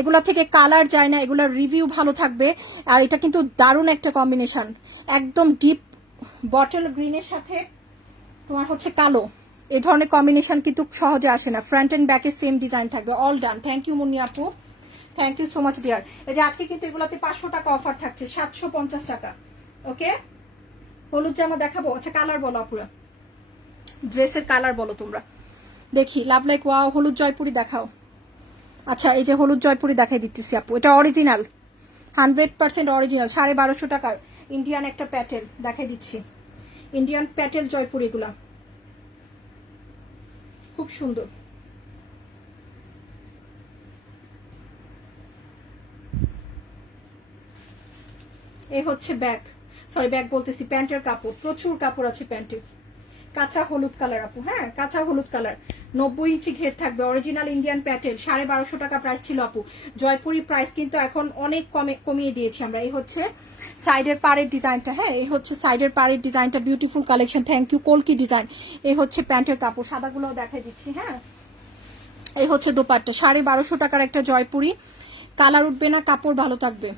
এগুলা থেকে কালার যায় না, এগুলার রিভিউ ভালো থাকবে। আর এটা কিন্তু দারুণ একটা কম্বিনেশন, একদম ডিপ বটল গ্রিনের সাথে তোমার হচ্ছে কালো, এই ধরনের কম্বিনেশন কিন্তু সহজে আসে না। ফ্রন্ট এন্ড ব্যাকে সেম ডিজাইন থাকবে, all done. Thank you Munni আপু, thank you so much dear. এই যে আজকে কিন্তু এগুলাতে 500 টাকা অফার থাকছে, 750 টাকা। ওকে, হলুদ জামা দেখাবো। আচ্ছা, কালার বলো আপুরা, ড্রেসের কালার বলো তোমরা, দেখি। লাভ লাইক ওয়াও, হলুদ জয়পুরি দেখাও। আচ্ছা, এই যে হলুদ জয়পুরি দেখাই দিতেছি আপু, এটা অরিজিনাল, 100% অরিজিনাল, 1250 টাকার ইন্ডিয়ান একটা প্যাটেল দেখাই দিচ্ছি। ইন্ডিয়ান প্যাটেল জয়পুরি, এগুলা খুব সুন্দর। এই হচ্ছে ব্যাগ, সরি ব্যাগ বলতেছি, প্যান্টের কাপড়, প্রচুর কাপড় আছে প্যান্টের। কাঁচা হলুদ কালার আপু, হ্যাঁ কাঁচা হলুদ কালার, 90 ইঞ্চি ঘের থাকবে, অরিজিনাল ইন্ডিয়ান প্যাটেল, 1250 টাকা প্রাইস ছিল আপু। জয়পুরি প্রাইস কিন্তু এখন অনেক কমিয়ে দিয়েছি আমরা। এই হচ্ছে সাইডের পাড়ের ডিজাইনটা, হ্যাঁ এই হচ্ছে সাইডের পাড়ের ডিজাইনটা, বিউটিফুল কালেকশন, থ্যাংক ইউ। কলকি ডিজাইন, এই হচ্ছে প্যান্টের কাপড়, সাদাগুলোও দেখাই দিচ্ছি। হ্যাঁ এই হচ্ছে দোপাট্টা, 1250 টাকার একটা জয়পুরি, কালার উঠবে না, কাপড় ভালো থাকবে।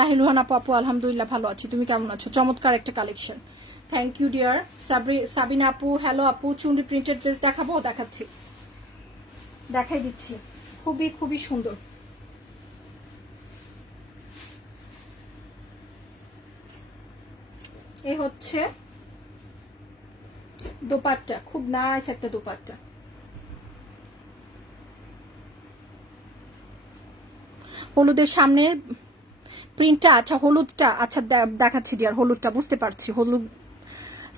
রাহিল রুহান আপু, আপু আলহামদুলিল্লাহ ভালো আছি, তুমি কেমন আছো? চমৎকার একটা collection, thank you dear. Sabina আপু হ্যালো আপু, চুনরি প্রিন্টেড ড্রেস দেখাবো, দেখাচ্ছি, দেখাই দিচ্ছি, খুবই খুবই সুন্দর। এই হচ্ছে দোপাট্টা, খুব নাইস একটা দোপাট্টা। হলুদের সামনের প্রিন্টটা, আচ্ছা হলুদটা, আচ্ছা দেখাচ্ছি ডিয়ার, হলুদটা বুঝতে পারছি, হলুদ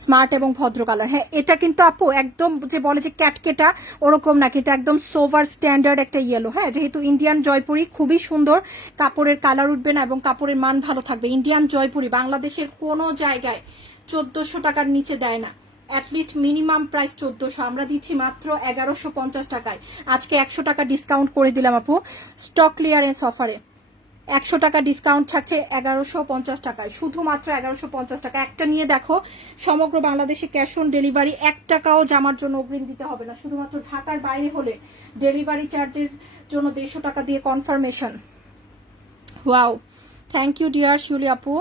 স্মার্ট এবং ভদ্র কালার। হ্যাঁ এটা কিন্তু আপু একদম যে বলে যে ক্যাটকেটা ওরকম না, কিন্তু একদম সোভার স্ট্যান্ডার্ড একটা ইয়েলো। হ্যাঁ যেহেতু ইন্ডিয়ান জয়পুরি, খুবই সুন্দর, কাপড়ের কালার উঠবে না এবং কাপড়ের মান ভালো থাকবে। ইন্ডিয়ান জয়পুরি বাংলাদেশের কোনো জায়গায় 1400 টাকার নিচে দেয় না, অ্যাটলিস্ট মিনিমাম প্রাইস 1400, আমরা দিচ্ছি মাত্র 1150 টাকায়। আজকে 100 টাকা ডিসকাউন্ট করে দিলাম আপু, স্টক ক্লিয়ারেন্স অফারে 100 টাকা ডিসকাউন্ট থাকছে 1150 টাকায়, শুধুমাত্র 1150 টাকা। একটা নিয়ে দেখো, সমগ্র বাংলাদেশে ক্যাশ অন ডেলিভারি, 1 টাকাও জামার জন্য অগ্রিম দিতে হবে না, শুধুমাত্র ঢাকার বাইরে হলে ডেলিভারি চার্জের জন্য 150 টাকা দিয়ে confirmation. Wow, thank you dear Shiuli আপু,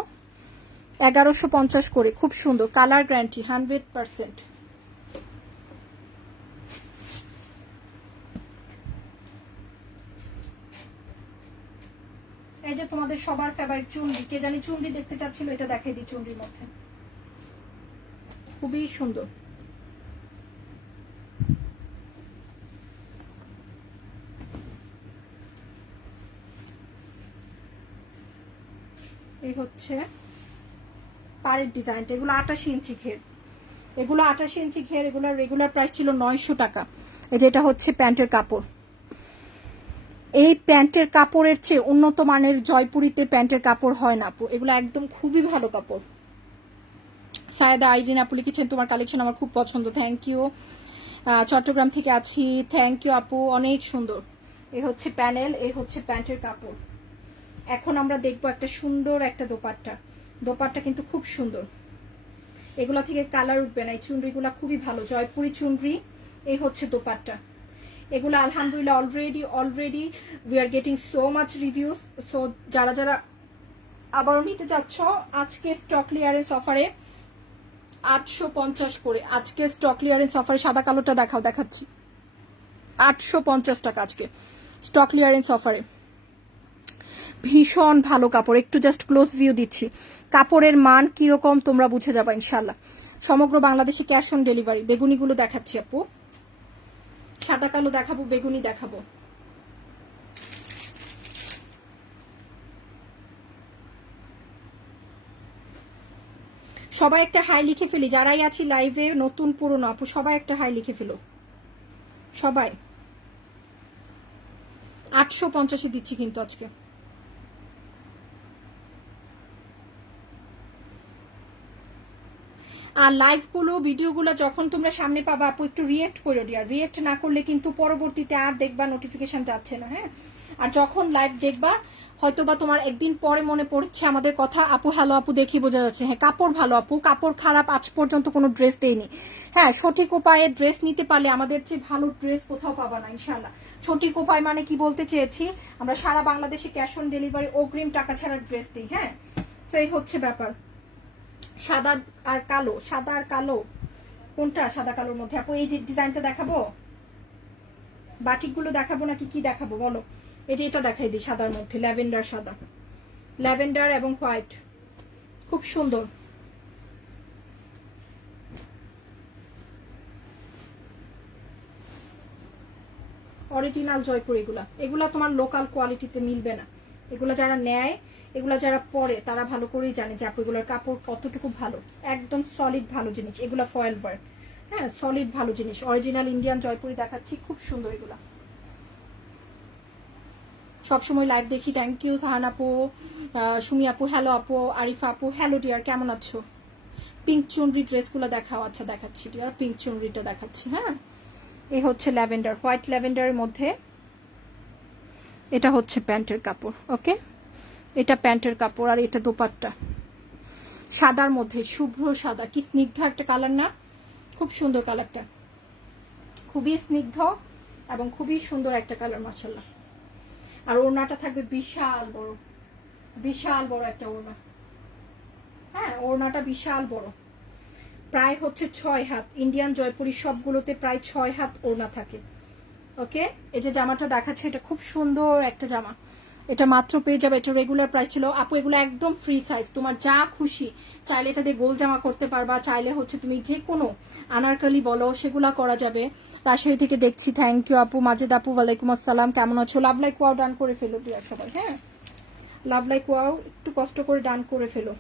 1150 করে, খুব সুন্দর, কালার গ্যারান্টি 100%। এই যে তোমাদের সবার ফেভারিট চুনরি, কে জানি চুনরি দেখতে চাচ্ছিল, এটা দেখাই দিই, চুনরির মধ্যে খুবই সুন্দর। এই হচ্ছে পাড়ের ডিজাইনটা, এগুলো 28 ইঞ্চি ঘের, এগুলো 28 ইঞ্চি ঘের, এগুলোর রেগুলার প্রাইস ছিল 900 টাকা। এই যে এটা হচ্ছে প্যান্টের কাপড়, এই প্যান্টের কাপড়ের চেয়ে উন্নত মানের জয়পুরিতে প্যান্টের কাপড় হয় না আপু, এগুলো একদম খুবই ভালো কাপড়। সায়েদা আইরিন আপু লিখেছেন তোমার কালেকশন আমার খুব পছন্দ, থ্যাংক ইউ। চট্টগ্রাম থেকে আছি, থ্যাংক ইউ আপু, অনেক সুন্দর। এই হচ্ছে প্যানেল, এই হচ্ছে প্যান্টের কাপড়। এখন আমরা দেখবো একটা সুন্দর একটা দোপাট্টা, দোপাট্টা কিন্তু খুব সুন্দর, এগুলা থেকে কালার উঠবে না, এই চুনরিগুলা খুবই ভালো, জয়পুরি চুনরি। এই হচ্ছে দোপাট্টা, এগুলো আলহামদুলিল্লাহ already we are getting so much reviews. So যারা যারা আবারও নিতে চাচ্ছ, আজকে স্টক ক্লিয়ারেন্স অফারে 850 করে, আজকে স্টক ক্লিয়ারেন্স অফারে, সাদা কালোটা দেখাও, দেখাচ্ছি, 850 টাকা আজকে স্টক ক্লিয়ারেন্স অফারে। ভীষণ ভালো কাপড়, একটু জাস্ট ক্লোজ ভিউ দিচ্ছি, কাপড়ের মান কিরকম তোমরা বুঝে যাবা ইনশাল্লাহ। সমগ্র বাংলাদেশে ক্যাশ অন ডেলিভারি। বেগুনিগুলো দেখাচ্ছি আপু, সাদা কালো দেখাবো, বেগুনি দেখাবো। সবাই একটা হাই লিখে ফেলি, যারাই আছি লাইভে, নতুন পুরনো আপু সবাই একটা হাই লিখে ফেলো, সবাই। 850 দিচ্ছি কিন্তু আজকে। আর লাইভগুলো ভিডিওগুলো যখন তোমরা সামনে পাবা আপু একটু রিয়েক্ট করো ডিয়ার, রিয়েক্ট না করলে কিন্তু পরবর্তীতে আর দেখবা নোটিফিকেশন যাচ্ছে না। হ্যাঁ আর যখন লাইভ দেখবা হয়তোবা তোমার একদিন পরে মনে পড়ছে আমাদের কথা, আপু হ্যালো আপু দেখি বোঝা যাচ্ছে। হ্যাঁ কাপড় ভালো আপু, কাপড় খারাপ আজ পর্যন্ত কোনো ড্রেস দেয়নি। হ্যাঁ সঠিক উপায়ে ড্রেস নিতে পারলে আমাদের চেয়ে ভালো ড্রেস কোথাও পাবা না ইনশাল্লাহ। সঠিক উপায় মানে কি বলতে চেয়েছি, আমরা সারা বাংলাদেশে ক্যাশ অন ডেলিভারি, অগ্রিম টাকা ছাড়া ড্রেস দিই। হ্যাঁ তো এই হচ্ছে ব্যাপার। সাদা আর কালো, সাদা আর কালো কোনটা, সাদা কালোর মধ্যে আপু এই যে ডিজাইনটা দেখাবো, বাটিকগুলো দেখাবো নাকি কি দেখাবো বলো? এই যে এটা দেখাই দিই, সাদার মধ্যে ল্যাভেন্ডার, সাদা ল্যাভেন্ডার এবং হোয়াইট, খুব সুন্দর। অরিজিনাল জয়পুর, এগুলা এগুলা তোমার লোকাল কোয়ালিটিতে মিলবে না। এগুলা যারা নেয়, এগুলা যারা পরে তারা ভালো করেই জানে যে আপু এগুলোর কাপড় কতটুকু ভালো, একদম সলিড ভালো জিনিস এগুলা, ফয়েল ওয়ার্ক। হ্যাঁ সলিড ভালো জিনিস, অরিজিনাল ইন্ডিয়ান জয়পুরি দেখাচ্ছি, খুব সুন্দর এগুলা। সবসময় লাইভ দেখি, থ্যাংক ইউ সাহান আপু, সুমি আপু হ্যালো আপু, আরিফা আপু হ্যালো ডিয়ার, কেমন আছো? পিঙ্ক চুনরি ড্রেসগুলো দেখাও, আচ্ছা দেখাচ্ছি ডিয়ার, পিঙ্ক চুনরিটা দেখাচ্ছি। হ্যাঁ এই হচ্ছে ল্যাভেন্ডার, হোয়াইট ল্যাভেন্ডারের মধ্যে এটা হচ্ছে প্যান্টের কাপড়। ওকে, এটা প্যান্টের কাপড় আর এটা দোপাট্টা। সাদার মধ্যে শুভ্র সাদা, কি স্নিগ্ধ একটা কালার না, খুব সুন্দর কালারটা, খুবই স্নিগ্ধ এবং খুবই সুন্দর একটা কালার মাশাআল্লাহ। আর ওড়নাটা থাকবে বিশাল বড়, বিশাল বড় একটা ওড়না। হ্যাঁ, ওড়নাটা বিশাল বড়, প্রায় হচ্ছে 6 হাত। ইন্ডিয়ান জয়পুরি সবগুলোতে প্রায় 6 হাত ওড়না থাকে। ওকে, এই যে জামাটা দেখাচ্ছে এটা খুব সুন্দর একটা জামা, এটা মাত্র পেয়ে যাবে, এটা রেগুলার প্রাইস ছিল আপু, এগুলো একদম ফ্রি সাইজ, তোমার যা খুশি চাইলে এটা দিয়ে গোল জামা করতে পারবা, চাইলে হচ্ছে তুমি যে কোনো আনারকলি বলো সেগুলা করা যাবে। রাজশাহী থেকে দেখছি, থ্যাংক ইউ আপু। মাজেদ আপু ওয়ালাইকুম আসসালাম, কেমন আছো? লাভ লাইক ওয়াও ডান করে ফেলো প্রিয়া সবাই। হ্যাঁ, লাভ লাইক ওয়াও একটু কষ্ট করে ডান করে ফেলো।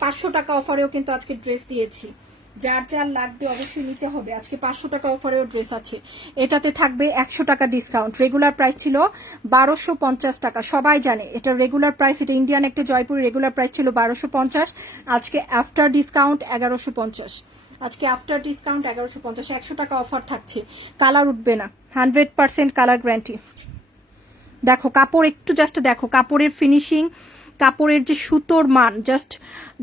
500 টাকা অফারেও কিন্তু আজকে ড্রেস দিয়েছি, যার যার লাগবে অবশ্যই নিতে হবে। আজকে 500 টাকা অফারেও ড্রেস আছে, এটাতে থাকবে 100 টাকা ডিসকাউন্ট। রেগুলার প্রাইস ছিল 1250 টাকা, সবাই জানে এটা রেগুলার প্রাইস, এটা ইন্ডিয়ান একটা জয়পুরি, রেগুলার প্রাইস ছিল 1250, আজকে আফটার ডিসকাউন্ট 1150। আজকে আফটার ডিসকাউন্ট 1150, 100 টাকা অফার থাকছে। কালার উঠবে না, 100% কালার গ্যারান্টি। দেখো কাপড় একটু জাস্ট দেখো, কাপড়ের ফিনিশিং, কাপড়ের যে সুতোর মান জাস্ট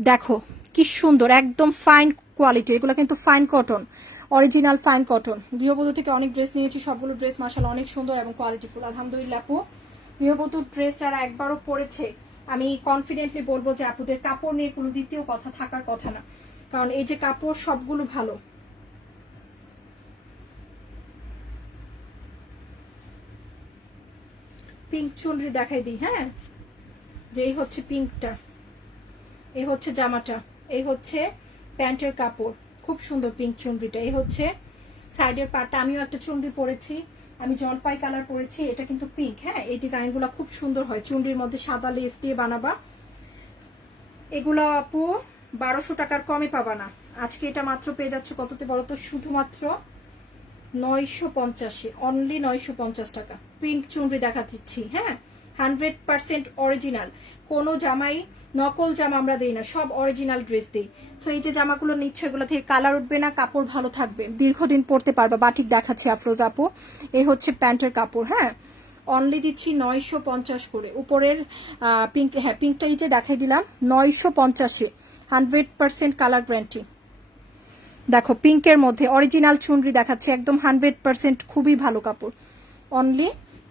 দেখো কি সুন্দর, একদম ফাইন কোয়ালিটি। এগুলো কিন্তু fine cotton, original fine cotton. গৃহবধূ থেকে অনেক ড্রেস নিয়েছি, সবগুলো ড্রেস মাশাআল্লাহ অনেক সুন্দর এবং কোয়ালিটিফুল আলহামদুলিল্লাহ। আপু গৃহবধূর ড্রেস যারা একবারও পরেছে আমি কনফিডেন্টলি বলবো যে আপুদের কাপড় নিয়ে কোনো দ্বিতীয় কথা থাকার কথা না, কারণ এই যে কাপড় সবগুলো ভালো। পিঙ্ক চুনরি দেখাই দিই। হ্যাঁ, যে এই হচ্ছে পিঙ্কটা, এই হচ্ছে জামাটা, এই হচ্ছে প্যান্টের কাপড়, খুব সুন্দর পিঙ্ক চুনরিটা। এই হচ্ছে সাইডের পার্টটা, আমিও একটা চুনরি পরেছি, আমি জলপাই কালার পরেছি, এটা কিন্তু পিঙ্ক। হ্যাঁ, এই ডিজাইনগুলো খুব সুন্দর হয়, চুনরির মধ্যে সাদা লেস দিয়ে বানাবা। এগুলো আপু 1200 টাকার কমে পাবা না, আজকে এটা মাত্র পেয়ে যাচ্ছে কততে বলো তো, শুধুমাত্র 950, অনলি 950 টাকা। পিঙ্ক চুনরি দেখা দিচ্ছি। হ্যাঁ, 100% অরিজিনাল, কোনো জামাই নকল জামা আমরা দিই না, সব অরিজিনাল ড্রেস দিই। তো এই যে জামাগুলো নিচ্ছে এগুলো থেকে কালার উঠবে না, কাপড় ভালো থাকবে, দীর্ঘদিন পরতে পারবে। বাটিক দেখাচ্ছে আফরোজ আপু, এই হচ্ছে প্যান্টের কাপড়। হ্যাঁ, অনলি দিচ্ছি 950 করে। উপরের পিঙ্ক, হ্যাঁ পিঙ্কটা এই যে দেখাই দিলাম 950, 100% কালার গ্যারান্টি। দেখো পিঙ্কের মধ্যে অরিজিনাল চুনরি দেখাচ্ছে, একদম 100% খুবই ভালো কাপড়, অনলি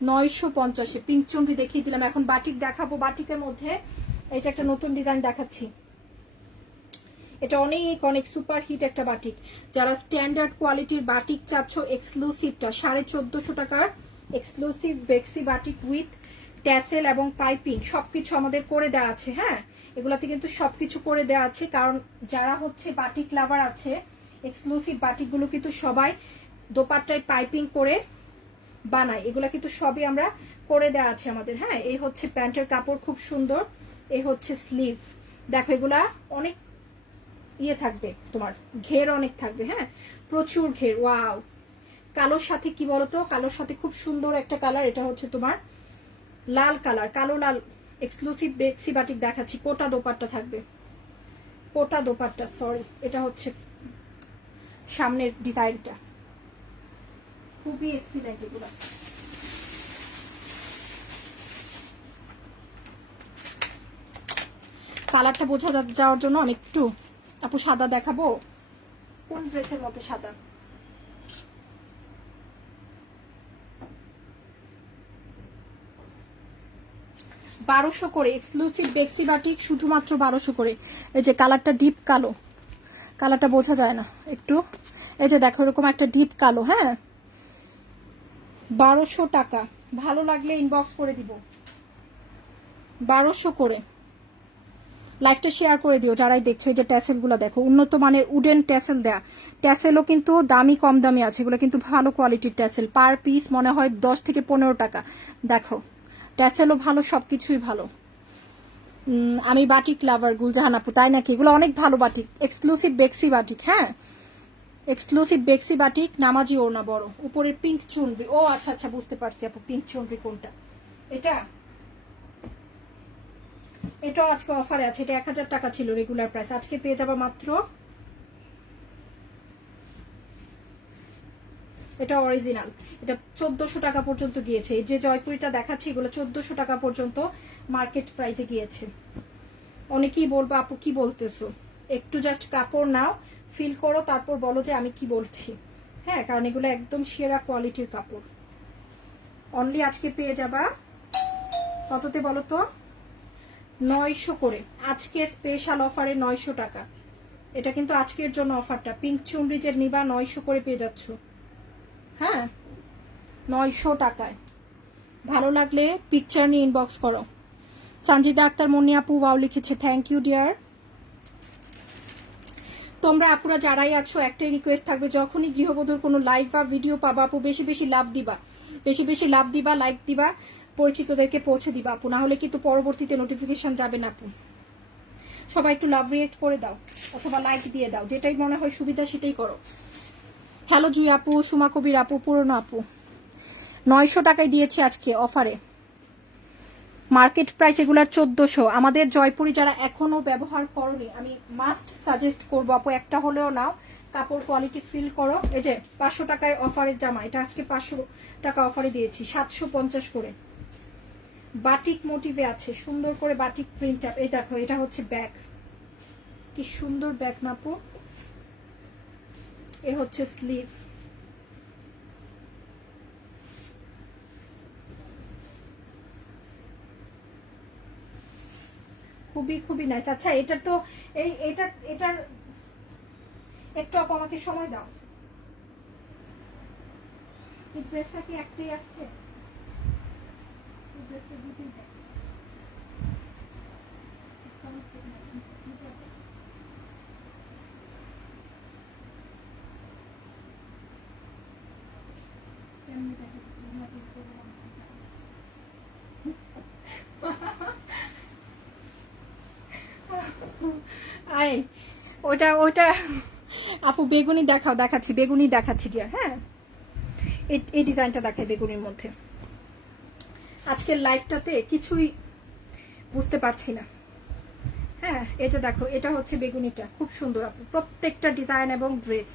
950। পিঙ্ক চুনরি দেখিয়ে দিলাম, এখন বাটিক দেখাবো। বাটিকের মধ্যে এই যে একটা নতুন ডিজাইন দেখাচ্ছি, এটা অনেক অনেক সুপার হিট একটা বাটিক। যারা স্ট্যান্ডার্ড কোয়ালিটির বাটিক চাচ্ছ, এক্সক্লুসিভটা 1450 টাকার এক্সক্লুসিভ বেক্সি বাটিক উইথ ট্যাসেল এবং পাইপিং সবকিছু আমাদের করে দেওয়া আছে। হ্যাঁ, এগুলাতে কিন্তু সবকিছু করে দেওয়া আছে, কারণ যারা হচ্ছে বাটিক লাভার আছে, এক্সক্লুসিভ বাটিকগুলো কিন্তু সবাই দোপাট্টায় পাইপিং করে বানায়, এগুলা কিন্তু সবই আমরা করে দেওয়া আছে আমাদের। হ্যাঁ, এই হচ্ছে প্যান্টের কাপড়, খুব সুন্দর। এই হচ্ছে স্লিভ, দেখো এগুলা অনেক ইয়ে থাকবে, তোমার ঘের অনেক থাকবে। হ্যাঁ, প্রচুর ঘের। ওয়াও, কালোর সাথে কি বলতো, কালোর সাথে খুব সুন্দর একটা কালার, এটা হচ্ছে তোমার লাল কালার, কালো লাল। এক্সক্লুসিভ বেক্সি বাটিক দেখাচ্ছি, কোটা দোপাট্টা থাকবে, কোটা দোপাট্টা, সরি এটা হচ্ছে সামনের ডিজাইনটা, খুবই এক্সিলেন্ট এগুলো। কালারটা বোঝা যাওয়ার জন্য আমি একটু আপু সাদা দেখাবো। কোন ড্রেসের মধ্যে সাদা? বারোশো করে এক্সক্লুসিভ বেক্সি বাটিক, শুধুমাত্র 1200 করে। এই যে কালারটা ডিপ কালো, কালারটা বোঝা যায় না একটু, এই যে দেখো এরকম একটা ডিপ কালো। হ্যাঁ, 1200 টাকা, ভালো লাগলে ইনবক্স করে দিব। 1200 করে, লাইভটা শেয়ার করে দিও যারাই দেখছো। এই যে ট্যাসেলগুলো দেখো, উন্নত মানের উডেন ট্যাসেল দেয়া, ট্যাসেলও কিন্তু দামি কম দামি আছে, এগুলো কিন্তু ভালো কোয়ালিটির ট্যাসেল, পার পিস মনে হয় 10 থেকে 15 টাকা। দেখো ট্যাসেলও ভালো, সবকিছুই ভালো। আমি বাটিক লাভার গুলজাহান আপু, তাই নাকি? এগুলো অনেক ভালো বাটিক, এক্সক্লুসিভ বেক্সি বাটিক। হ্যাঁ, এক্সক্লুসিভ বেক্সি বাটিক, নামাজি ওড়না বড়, উপরের পিঙ্ক চুনরি। ও আচ্ছা আচ্ছা, বুঝতে পারছি আপু, পিঙ্ক চুনরি কোনটা? এটা, এটাও আজকে অফারে আছে, এটা 1000 টাকা ছিল রেগুলার প্রাইস, আজকে পেয়ে যাবা মাত্র এটা অরিজিনাল, এটা 1400 টাকা পর্যন্ত গিয়েছে। এই যে জয়পুরিটা দেখাচ্ছি এগুলো 1400 টাকা পর্যন্ত মার্কেট প্রাইসে গিয়েছে। অনেকেই বলবো আপু কি বলতেছো, একটু জাস্ট কাপড় নাও, ফিল করো, তারপর বলো যে আমি কি বলছি। হ্যাঁ, কারণ এগুলো একদম সেরা কোয়ালিটির কাপড়। অনলি আজকে পেয়ে যাবা কততে বলো তো, 900 করে। আজকে স্পেশাল অফারে 900 টাকা। এটা কিন্তু আজকের জন্য অফারটা। পিঙ্ক চুনরি যে নিবা 900 করে পেয়ে যাচ্ছ। হ্যাঁ, 900 টাকায়। ভালো লাগলে পিকচার নিয়ে ইনবক্স করো। সঞ্জিদা আক্তার মনি আপু ওয়াও লিখেছে, থ্যাংক ইউ ডিয়ার। তোমরা আপুরা যারাই আছো একটাই রিকোয়েস্ট থাকবে, যখনই গৃহবধূর কোনো লাইভ বা ভিডিও পাবা আপু বেশি বেশি লাভ দিবা, বেশি বেশি লাভ দিবা, লাইক দিবা, পরিচিতদেরকে পৌঁছে দিবা আপু, না হলে কিন্তু পরবর্তীতে নোটিফিকেশন যাবে না আপু। সবাই একটু লাভ রিয়েক্ট করে দাও অথবা লাইক দিয়ে দাও, যেটাই মনে হয় সুবিধা সেটাই করো। হ্যালো জুই আপু, সুমা কবির আপু, পুরনো আপু, 900 টাকায় দিয়েছি আজকে অফারে। মার্কেট প্রাইস এগুলার 1400। আমাদের জয়পুরি যারা এখনো ব্যবহার করনি আমি মাস্ট সাজেস্ট করবো আপু, একটা হলেও নাও, কাপড় কোয়ালিটি ফিল করো। এই যে 500 টাকায় অফারের জামা, এটা আজকে 500 টাকা অফারে দিয়েছি, 750 করে। বাটিক মোটিভে আছে, সুন্দর করে বাটিক প্রিন্ট। এই দেখো এটা হচ্ছে ব্যাগ, কি সুন্দর ব্যাগ না আপু। এ হচ্ছে স্লিভ, খুবই খুবই নাইস। আচ্ছা এটা তো এটার একটু আপু আমাকে সময় দাও, এই ড্রেসটা কি একটাই আসছে? এই ড্রেসটা দুটোই দেখ। আয় ওটা ওটা আপু বেগুনি দেখাও, দেখাচ্ছি বেগুনি দেখাচ্ছি ডিয়ার। হ্যাঁ, এই ডিজাইনটা দেখাই বেগুনির মধ্যে। আজকের লাইফটাতে কিছুই বুঝতে পারছি না। হ্যাঁ, এই যে দেখো এটা হচ্ছে বেগুনিটা, খুব সুন্দর আপু, প্রত্যেকটা ডিজাইন এবং ড্রেস।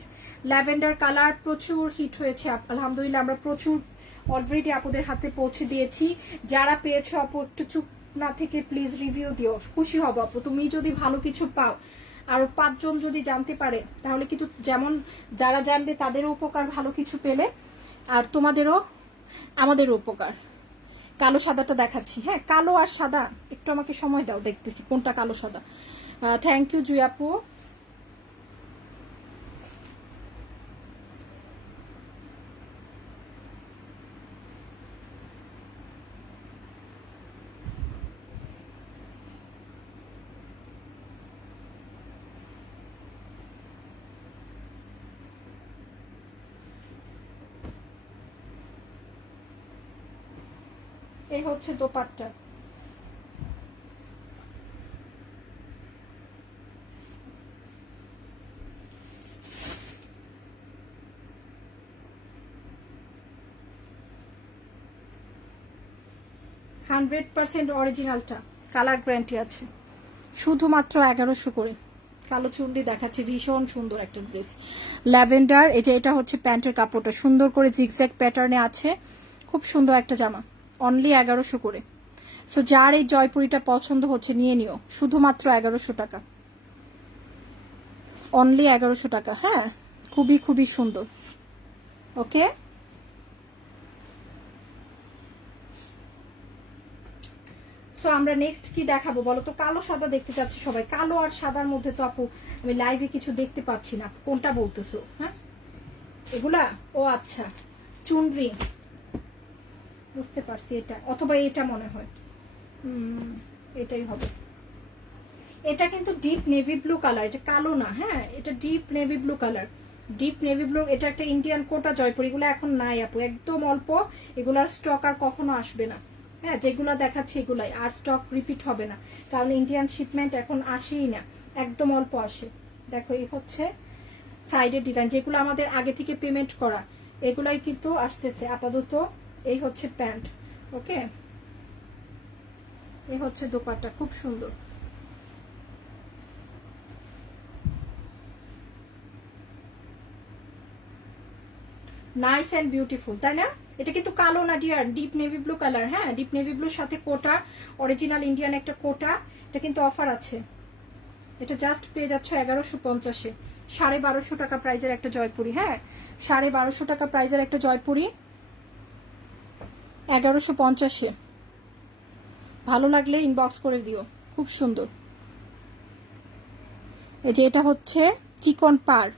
ল্যাভেন্ডার কালার প্রচুর হিট হয়েছে আলহামদুলিল্লাহ, আমরা প্রচুর অলরেডি আপুদের হাতে পৌঁছে দিয়েছি। যারা পেয়েছো আপু একটু চুপ না থেকে প্লিজ রিভিউ দিও, খুশি হব আপু। তুমি যদি ভালো কিছু পাও আর 5 জন যদি জানতে পারে তাহলে কিন্তু যেমন যারা জানবে তাদেরও উপকার, ভালো কিছু পেলে, আর তোমাদেরও আমাদেরও উপকার। কালো সাদাটা দেখাচ্ছি। হ্যাঁ, কালো আর সাদা, একটু আমাকে সময় দাও, দেখতেছি কোনটা কালো সাদা। থ্যাংক ইউ জুই আপু। এই হচ্ছে দোপাট্টা, 100% অরিজিনালটা, কালার গ্যারান্টি আছে। শুধুমাত্র 1100 করে। কালো চুন্ডি দেখাচ্ছে, ভীষণ সুন্দর একটা ড্রেস, ল্যাভেন্ডার। এই যে এটা হচ্ছে প্যান্টের কাপড়টা, সুন্দর করে জিগজ্যাগ প্যাটার্নে আছে, খুব সুন্দর একটা জামা, অনলি 1100 করে। সো যার এই জয়পুরিটা পছন্দ হচ্ছে নিয়ে নিও, শুধুমাত্র 1100 টাকা, অনলি 1100 টাকা। হ্যাঁ, খুবই খুবই সুন্দর। ওকে, সো আমরা নেক্সট কি দেখাবো বলো তো? কালো সাদা দেখতে চাচ্ছি সবাই, কালো আর সাদার মধ্যে তো আপু আমি লাইভে কিছু দেখতে পাচ্ছি না, কোনটা বলতেছো? হ্যাঁ, এগুলা? ও আচ্ছা, চুনরি, বুঝতে পারছি, এটা অথবা এটা মনে হয়, এটাই হবে। এটা কিন্তু ডিপ নেভি ব্লু কালার, এটা কালো না। হ্যাঁ, এটা deep navy blue colour, deep navy blue. এটা একটা ইন্ডিয়ান কোটা জয়পুর, এগুলো এখন নাই আপু, একদম অল্প, এগুলার স্টক আর কখনো আসবে না। হ্যাঁ, যেগুলো দেখাচ্ছি এগুলাই আর স্টক রিপিট হবে না, কারণ ইন্ডিয়ান শিপমেন্ট এখন আসেই না, একদম অল্প আসে। দেখো এই হচ্ছে সাইডের ডিজাইন, যেগুলো আমাদের আগে থেকে পেমেন্ট করা, এগুলাই কিন্তু আসতেছে আপাতত। এই হচ্ছে প্যান্ট, ওকে, এই হচ্ছে দোপাট্টা, খুব সুন্দর। নাইস অ্যান্ড বিউটিফুল, তাই না? এটা কিন্তু কালো না dear, deep navy blue colour. হ্যাঁ, ডিপ নেভি ব্লুর সাথে কোটা, অরিজিনাল ইন্ডিয়ান একটা কোটা। এটা কিন্তু অফার আছে, এটা জাস্ট পেয়ে যাচ্ছ 1150-এ। 1250 টাকা প্রাইজের একটা জয়পুরি। হ্যাঁ, 1250 টাকা প্রাইজের একটা জয়পুরি, 1150-এ। ভালো লাগলে ইনবক্স করে দিও, খুব সুন্দর। এই যে এটা হচ্ছে চিকন পার।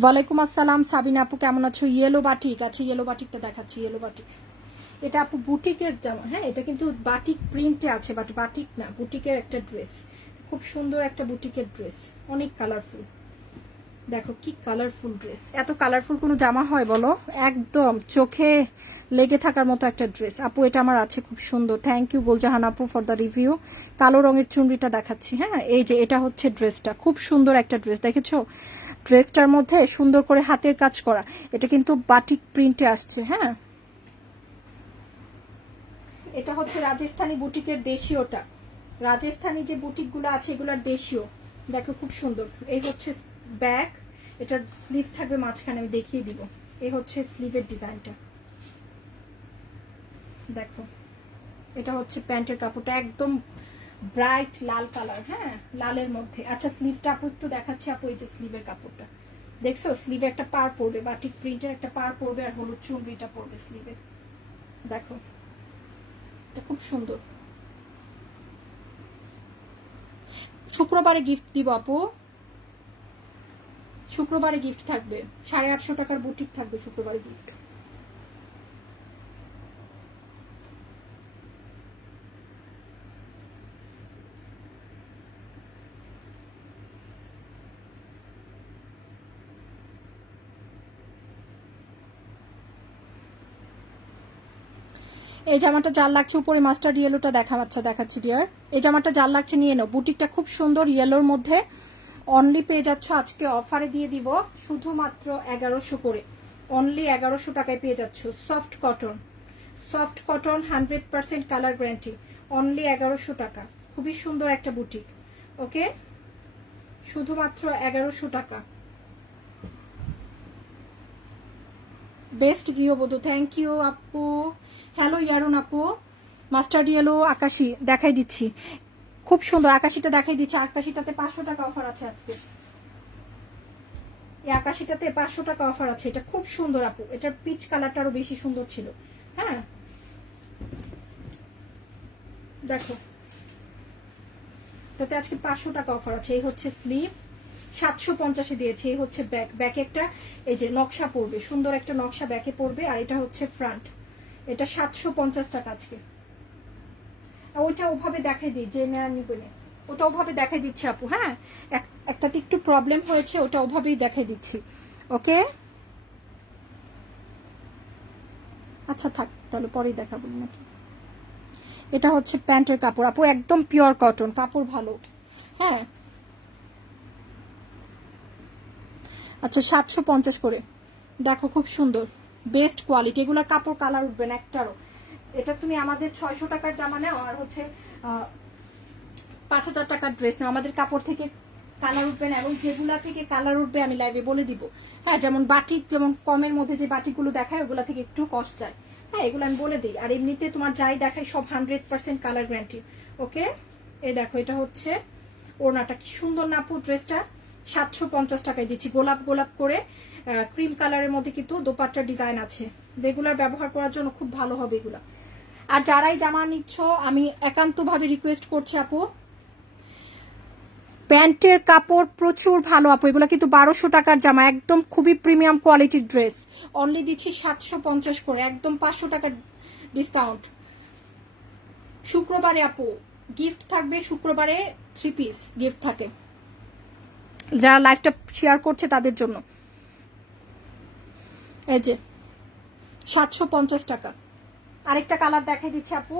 ওয়ালাইকুম আসসালাম সাবিনা আপু, কেমন আছো? ইয়েলো বাটিক আছে, ইয়েলো বাটিকটা দেখাচ্ছি। ইয়েলো বাটিক, এটা আপু বুটিকের জামা। হ্যাঁ, এটা কিন্তু বাটিক প্রিন্টে আছে, বাট বাটিক না, বুটিকের একটা ড্রেস। খুব সুন্দর একটা বুটিকের ড্রেস, অনেক কালারফুল। দেখো কি কালারফুল ড্রেস, এত কালারফুল কোনো জামা হয় বলো? একদম চোখে লেগে থাকার মতো একটা ড্রেস। আপু এটা আমার আছে, খুব সুন্দর। থ্যাংক ইউ গোলজাহান আপু ফর দ্য রিভিউ। কালো রঙের চুনরিটা দেখাচ্ছি। হ্যাঁ, এই যে এটা হচ্ছে ড্রেসটা, খুব সুন্দর একটা ড্রেস। দেখেছো ড্রেসটার মধ্যে সুন্দর করে হাতের কাজ করা, এটা কিন্তু বাটিক প্রিন্টে আসছে। হ্যাঁ, এটা হচ্ছে রাজস্থানী বুটিকের দেশীয়টা। রাজস্থানী যে বুটিকগুলো আছে এগুলোর দেশীয়। দেখো খুব সুন্দর। এই হচ্ছে ব্যাক, এটার স্লিভ থাকবে মাঝখানে, আমি দেখিয়ে দিব। এই হচ্ছে স্লিভের ডিজাইনটা, দেখো। এটা হচ্ছে প্যান্টের কাপড়টা, একদম ব্রাইট লাল কালার। হ্যাঁ, লালের মধ্যে। আচ্ছা স্লিভটা আপু একটু দেখাচ্ছি। আপু এই যে স্লিভের কাপড়টা দেখছো, স্লিভে একটা পার পড়বে, বাটিক প্রিন্টের একটা পার পড়বে, আর হলুদ চুনরিটা পড়বে স্লিভে। দেখো এটা খুব সুন্দর। শুক্রবারে গিফট দিব আপু, শুক্রবারে গিফট থাকবে। 850 টাকার বুটিক থাকবে শুক্রবারে গিফট। এই জামাটা যার লাগছে উপরে মাস্টার্ড ইয়েলোটা দেখাচ্ছি ডিয়ার। এই জামাটা যার লাগছে নিয়ে নাও, বুটিকটা খুব সুন্দর ইয়েলোর মধ্যে। অনলি পেয়ে যাচ্ছ আজকে অফারে দিয়ে দিব শুধুমাত্র 1100 করে। অনলি 1100 টাকায় পেয়ে যাচ্ছ। Soft cotton, soft cotton 100% colour guarantee. Only 1100 টাকা, খুবই সুন্দর একটা বুটিক। ওকে, শুধুমাত্র 1100 টাকা। বেস্ট গৃহবধূ, থ্যাংক ইউ আপু। হ্যালো ইয়ারুন আপু, মাস্টার্ড ইয়েলো আকাশি দেখাই দিচ্ছি, খুব সুন্দর। আকাশিটা দেখাই দিচ্ছি, আকাশিটাতে 500 টাকা অফার আছে আজকে। এই আকাশিটাতে 500 টাকা অফার আছে, এটা খুব সুন্দর আপু। এটার পিচ কালারটা আরো বেশি সুন্দর ছিল। হ্যাঁ দেখো, তাতে আজকে 500 টাকা অফার আছে। এই হচ্ছে স্লিভ, 750-এ দিয়েছে। এই হচ্ছে ব্যাক, ব্যাকে একটা এই যে নকশা পড়বে, সুন্দর একটা নকশা ব্যাকে পড়বে। আর এটা হচ্ছে ফ্রন্ট, এটা 750 টাকা আজকে। ওইটা ওভাবে দেখাই দিই, যে নেওয়া নিবে না ওটা ওভাবে দেখাই দিচ্ছি আপু। হ্যাঁ, একটাতে একটু প্রবলেম হয়েছে, ওটা ওভাবেই দেখাই দিচ্ছি। ওকে, আচ্ছা থাক তাহলে পরেই দেখাবো নাকি। এটা হচ্ছে প্যান্টের কাপড় আপু, একদম পিওর কটন কাপড়, ভালো। হ্যাঁ, আচ্ছা 750 করে। দেখো খুব সুন্দর, বেস্ট কোয়ালিটি। এগুলোর কাপড় কালার উঠবে না একটারও। এটা তুমি আমাদের 600 টাকার জামা নাও আর হচ্ছে 5000 টাকার ড্রেস নাও, আমাদের কাপড় থেকে কালার উঠবে না। এবং যেগুলা থেকে কালার উঠবে আমি লাইভে বলে দিব। হ্যাঁ, যেমন বাটিক, যেমন কমের মধ্যে যে বাটিকগুলো দেখায় ওগুলা থেকে একটু কস্ট যায়। হ্যাঁ, এগুলো আমি বলে দিই। আর এমনিতে তোমার যাই দেখায় সব 100% কালার গ্যারান্টি। ওকে, এই দেখো এটা হচ্ছে ওড়নাটা, কি সুন্দর না আপু ড্রেসটা। 750 টাকায় দিচ্ছি, গোলাপ গোলাপ করে ক্রিম কালারের মধ্যে কিন্তু দোপাট্টার ডিজাইন আছে। রেগুলার ব্যবহার করার জন্য খুব ভালো হবে এগুলা। আর যারাই জামা নিচ্ছ আমি একান্তভাবে রিকোয়েস্ট করছি আপু, প্যান্টের কাপড় প্রচুর ভালো আপু। এগুলো কিন্তু 1200 টাকার জামা, একদম খুবই প্রিমিয়াম কোয়ালিটির ড্রেস। অনলি দিচ্ছি 750 করে, একদম 500 টাকার ডিসকাউন্ট। শুক্রবারে আপু গিফট থাকবে, শুক্রবারে 3 পিস গিফট থাকে যারা লাইভটা শেয়ার করছে তাদের জন্য। এই যে 750 টাকা। আরেকটা কালার দেখাই দিচ্ছি আপু,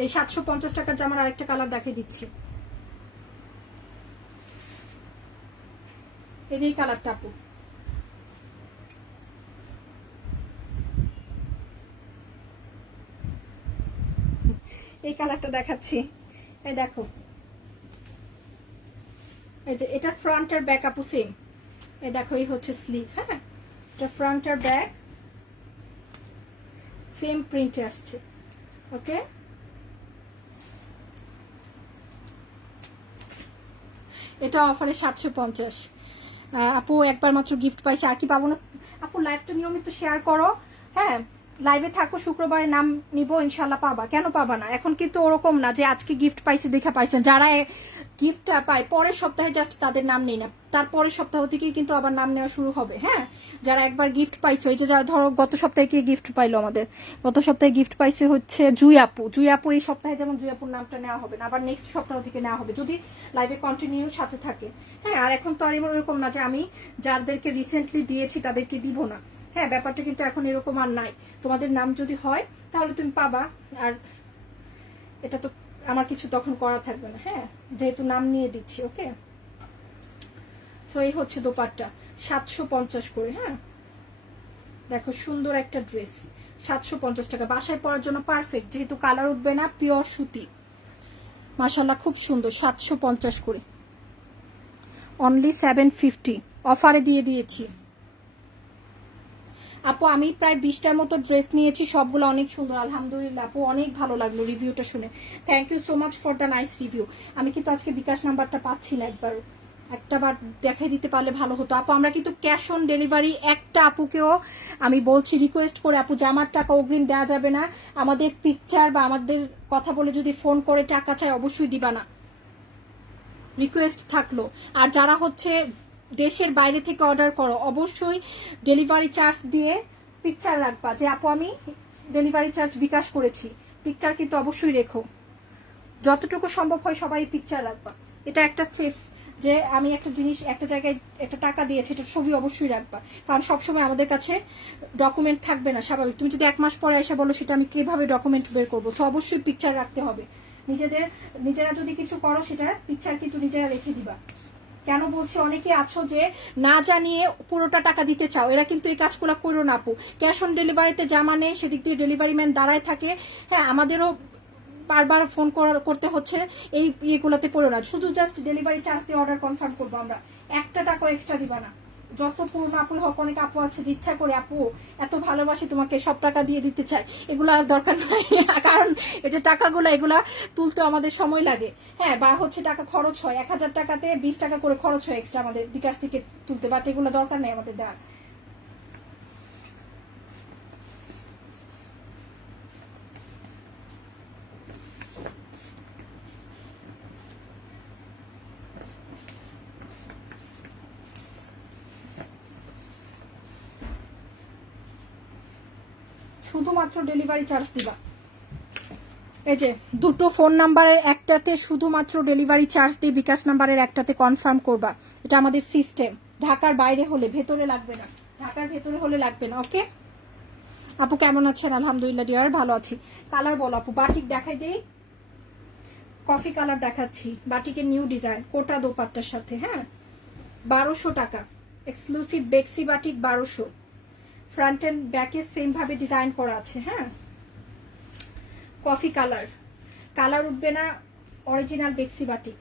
এই 750 টাকার জামার আরেকটা কালার দেখাই দিচ্ছি। এই যে এই কালারটা আপু, এই কালারটা দেখাচ্ছি। এই দেখো, এই যে এটা ফ্রন্ট আর ব্যাক আপু সেম। এই দেখো এই হচ্ছে স্লিভ। হ্যাঁ, এটা ফ্রন্ট আর ব্যাক সেম প্রিন্টে আসছে। ওকে, এটা অফারে 750। আপু একবার মাত্র গিফট পাইছে, আর কি পাবো না? আপু লাইভটা নিয়মিত শেয়ার করো, হ্যাঁ লাইভে থাকো, শুক্রবারে নাম নিব ইনশাল্লাহ, পাবা, কেন পাবা না? এখন কিন্তু ওরকম না যে আজকে গিফট পাইছে দেখা পাইছেন, যারা গিফটটা পায় পরের সপ্তাহে জাস্ট তাদের নাম নেই না, তারপরের সপ্তাহ থেকেই কিন্তু আবার নাম নেওয়া শুরু হবে। হ্যাঁ, যারা একবার গিফট পাইছো, এই যে যারা ধরো গত সপ্তাহে কে গিফট পাইলো, আমাদের গত সপ্তাহে গিফট পাইছে হচ্ছে জুই আপু। জুই আপু এই সপ্তাহে যেমন জুই আপুর নামটা নেওয়া হবে না, আবার নেক্সট সপ্তাহ থেকে নেওয়া হবে যদি লাইভে কন্টিনিউ সাথে থাকে। হ্যাঁ, আর এখন তো আর এরকম না যে আমি যাদেরকে রিসেন্টলি দিয়েছি তাদেরকে দিব না। হ্যাঁ, ব্যাপারটা কিন্তু এখন এরকম আর নাই। তোমাদের নাম যদি হয় তাহলে তুমি পাবা, আর এটা তো আমার কিছু তখন করা থাকবে না। হ্যাঁ, যেহেতু নাম নিয়ে দিচ্ছি। ওকে, সো এই হচ্ছে দোপাট্টা, 750 করে। হ্যাঁ, দেখো সুন্দর একটা ড্রেস, 750 টাকা, বাসায় পরার জন্য পারফেক্ট, যেহেতু কালার উঠবে না, পিওর সুতি, মাশাআল্লাহ খুব সুন্দর। 750 করে, অনলি 750 অফারে দিয়ে দিয়েছি। আপু আমি প্রায় 20টার মতো ড্রেস নিয়েছি, সবগুলো অনেক সুন্দর আলহামদুলিল্লাহ। আপু অনেক ভালো লাগলো রিভিউটা শুনে, thank you so much for the nice review. আমি কিন্তু আজকে বিকাশ নাম্বারটা পাচ্ছি না, একটাবার দেখাই দিতে পারলে ভালো হতো। আপু আমরা কিন্তু ক্যাশ অন ডেলিভারি, একটা আপুকেও আমি বলছি রিকোয়েস্ট করে, আপু জামার টাকা অগ্রিম দেওয়া যাবে না, আমাদের পিকচার বা আমাদের কথা বলে যদি ফোন করে টাকা চাই অবশ্যই দিবা না, রিকোয়েস্ট থাকলো। আর যারা হচ্ছে দেশের বাইরে থেকে অর্ডার করো অবশ্যই ডেলিভারি চার্জ দিয়ে পিকচার রাখবা, যে আপু আমি ডেলিভারি চার্জ বিকাশ করেছি, পিকচার কিন্তু অবশ্যই রেখো, যতটুকু সম্ভব হয় সবাই পিকচার রাখবা। এটা একটা সেফ, যে আমি একটা জিনিস একটা জায়গায় একটা টাকা দিয়েছি, এটা ছবি অবশ্যই রাখবা, কারণ সবসময় আমাদের কাছে ডকুমেন্ট থাকবে না, স্বাভাবিক। তুমি যদি 1 মাস পরে এসে বলো সেটা আমি কিভাবে ডকুমেন্ট বের করবো, তো অবশ্যই পিকচার রাখতে হবে। নিজেরা যদি কিছু করো সেটার পিকচার কিন্তু নিজেরা রেখে দিবা। কেন বলছি, অনেকে আছো যে না জানিয়ে পুরোটা টাকা দিতে চাও, এরা কিন্তু এই কাজগুলো করো না আপু। ক্যাশ অন ডেলিভারিতে জামা নেই, সেদিক দিয়ে ডেলিভারি ম্যান দাঁড়ায় থাকে। হ্যাঁ, আমাদেরও বারবার ফোন করতে হচ্ছে, এই ইয়েগুলোতে পড়ো না, শুধু জাস্ট ডেলিভারি চার্জ দিয়ে অর্ডার কনফার্ম করবো আমরা, একটা টাকা এক্সট্রা দিবা না। যত পুরনো আপু হোক, অনেক আপু আছে যে ইচ্ছা করে আপু এত ভালোবাসি তোমাকে সব টাকা দিয়ে দিতে চাই, এগুলো আর দরকার নাই। কারণ এই যে টাকাগুলো এগুলা তুলতে আমাদের সময় লাগে। হ্যাঁ, বা হচ্ছে টাকা খরচ হয়, 1000 টাকাতে 20 টাকা করে খরচ হয় এক্সট্রা আমাদের বিকাশ থেকে তুলতে, বাট এগুলো দরকার নেই আমাদের দেওয়ার। শুধুমাত্র ডেলিভারি চার্জ দিবা। এই যে দুটো ফোন নাম্বারের একটাতে শুধুমাত্র ডেলিভারি চার্জ দিয়ে বিকাশ নাম্বারের একটাতে কনফার্ম করবা, এটা আমাদের সিস্টেম। ঢাকার বাইরে হলে, ভেতরে লাগবে না, ঢাকার ভেতরে হলে লাগবে না। ওকে আপু কেমন আছেন? আলহামদুলিল্লাহ ডিয়ার, ভালো আছি। কালার বল আপু, বাটিক দেখাই দেই, কফি কালার দেখাচ্ছি, বাটিকের নিউ ডিজাইন, কোটা দোপাট্টার সাথে। হ্যাঁ, 1200 টাকা, এক্সক্লুসিভ বেক্সি বাটিক 1200, ফ্রন্ট এন্ড ব্যাকে সেম ভাবে ডিজাইন করা আছে। হ্যাঁ, কফি কালার, কালার উঠবে না, অরিজিনাল বেক্সি বাটিক,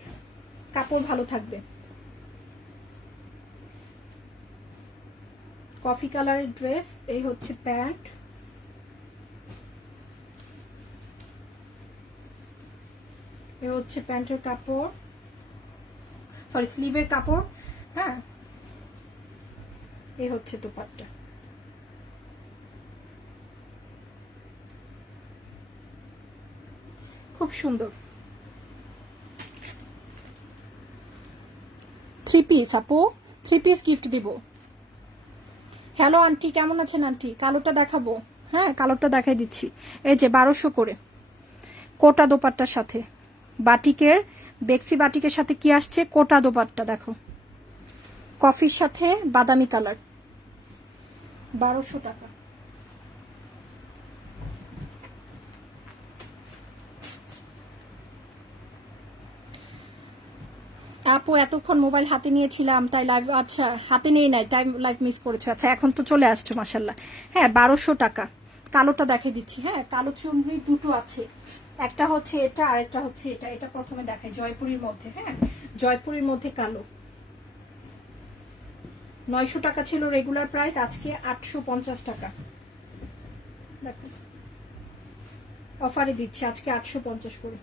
কাপড় ভালো থাকবে। কফি কালারের ড্রেস, এই হচ্ছে প্যান্ট, এই হচ্ছে প্যান্টের কাপড়, সরি স্লিভের কাপড়। হ্যাঁ, এই হচ্ছে দোপাট্টা, খুব সুন্দর। 3 পিস আপু, 3 পিস গিফট দিব। হ্যালো আন্টি, কেমন আছেন আন্টি? কালোটা দেখাবো, হ্যাঁ কালোটা দেখাই দিচ্ছি। এই যে 1200 করে, কোটা দোপাট্টার সাথে, বাটিকের বেক্সি বাটিকের সাথে কি আসছে, কোটা দোপাট্টা দেখো, কফির সাথে বাদামি কালার, 1200 টাকা। আপু এতক্ষণ মোবাইল হাতে নিয়েছিলাম তাই লাইভ, আচ্ছা হাতে নিয়ে নাই তাই লাইভ মিস করেছো, আচ্ছা এখন তো চলে আসছো মাশাল্লাহ। হ্যাঁ 1200 টাকা, কালোটা দেখাই দিচ্ছি। হ্যাঁ, কালো চুনরি দুটো আছে, একটা হচ্ছে এটা আর একটা হচ্ছে এটা। এটা প্রথমে দেখাই জয়পুরীর মধ্যে। হ্যাঁ, জয়পুরীর মধ্যে কালো, 900 টাকা ছিল রেগুলার প্রাইস, আজকে 850 টাকা। দেখো অফারে দিচ্ছে আজকে 850 করে।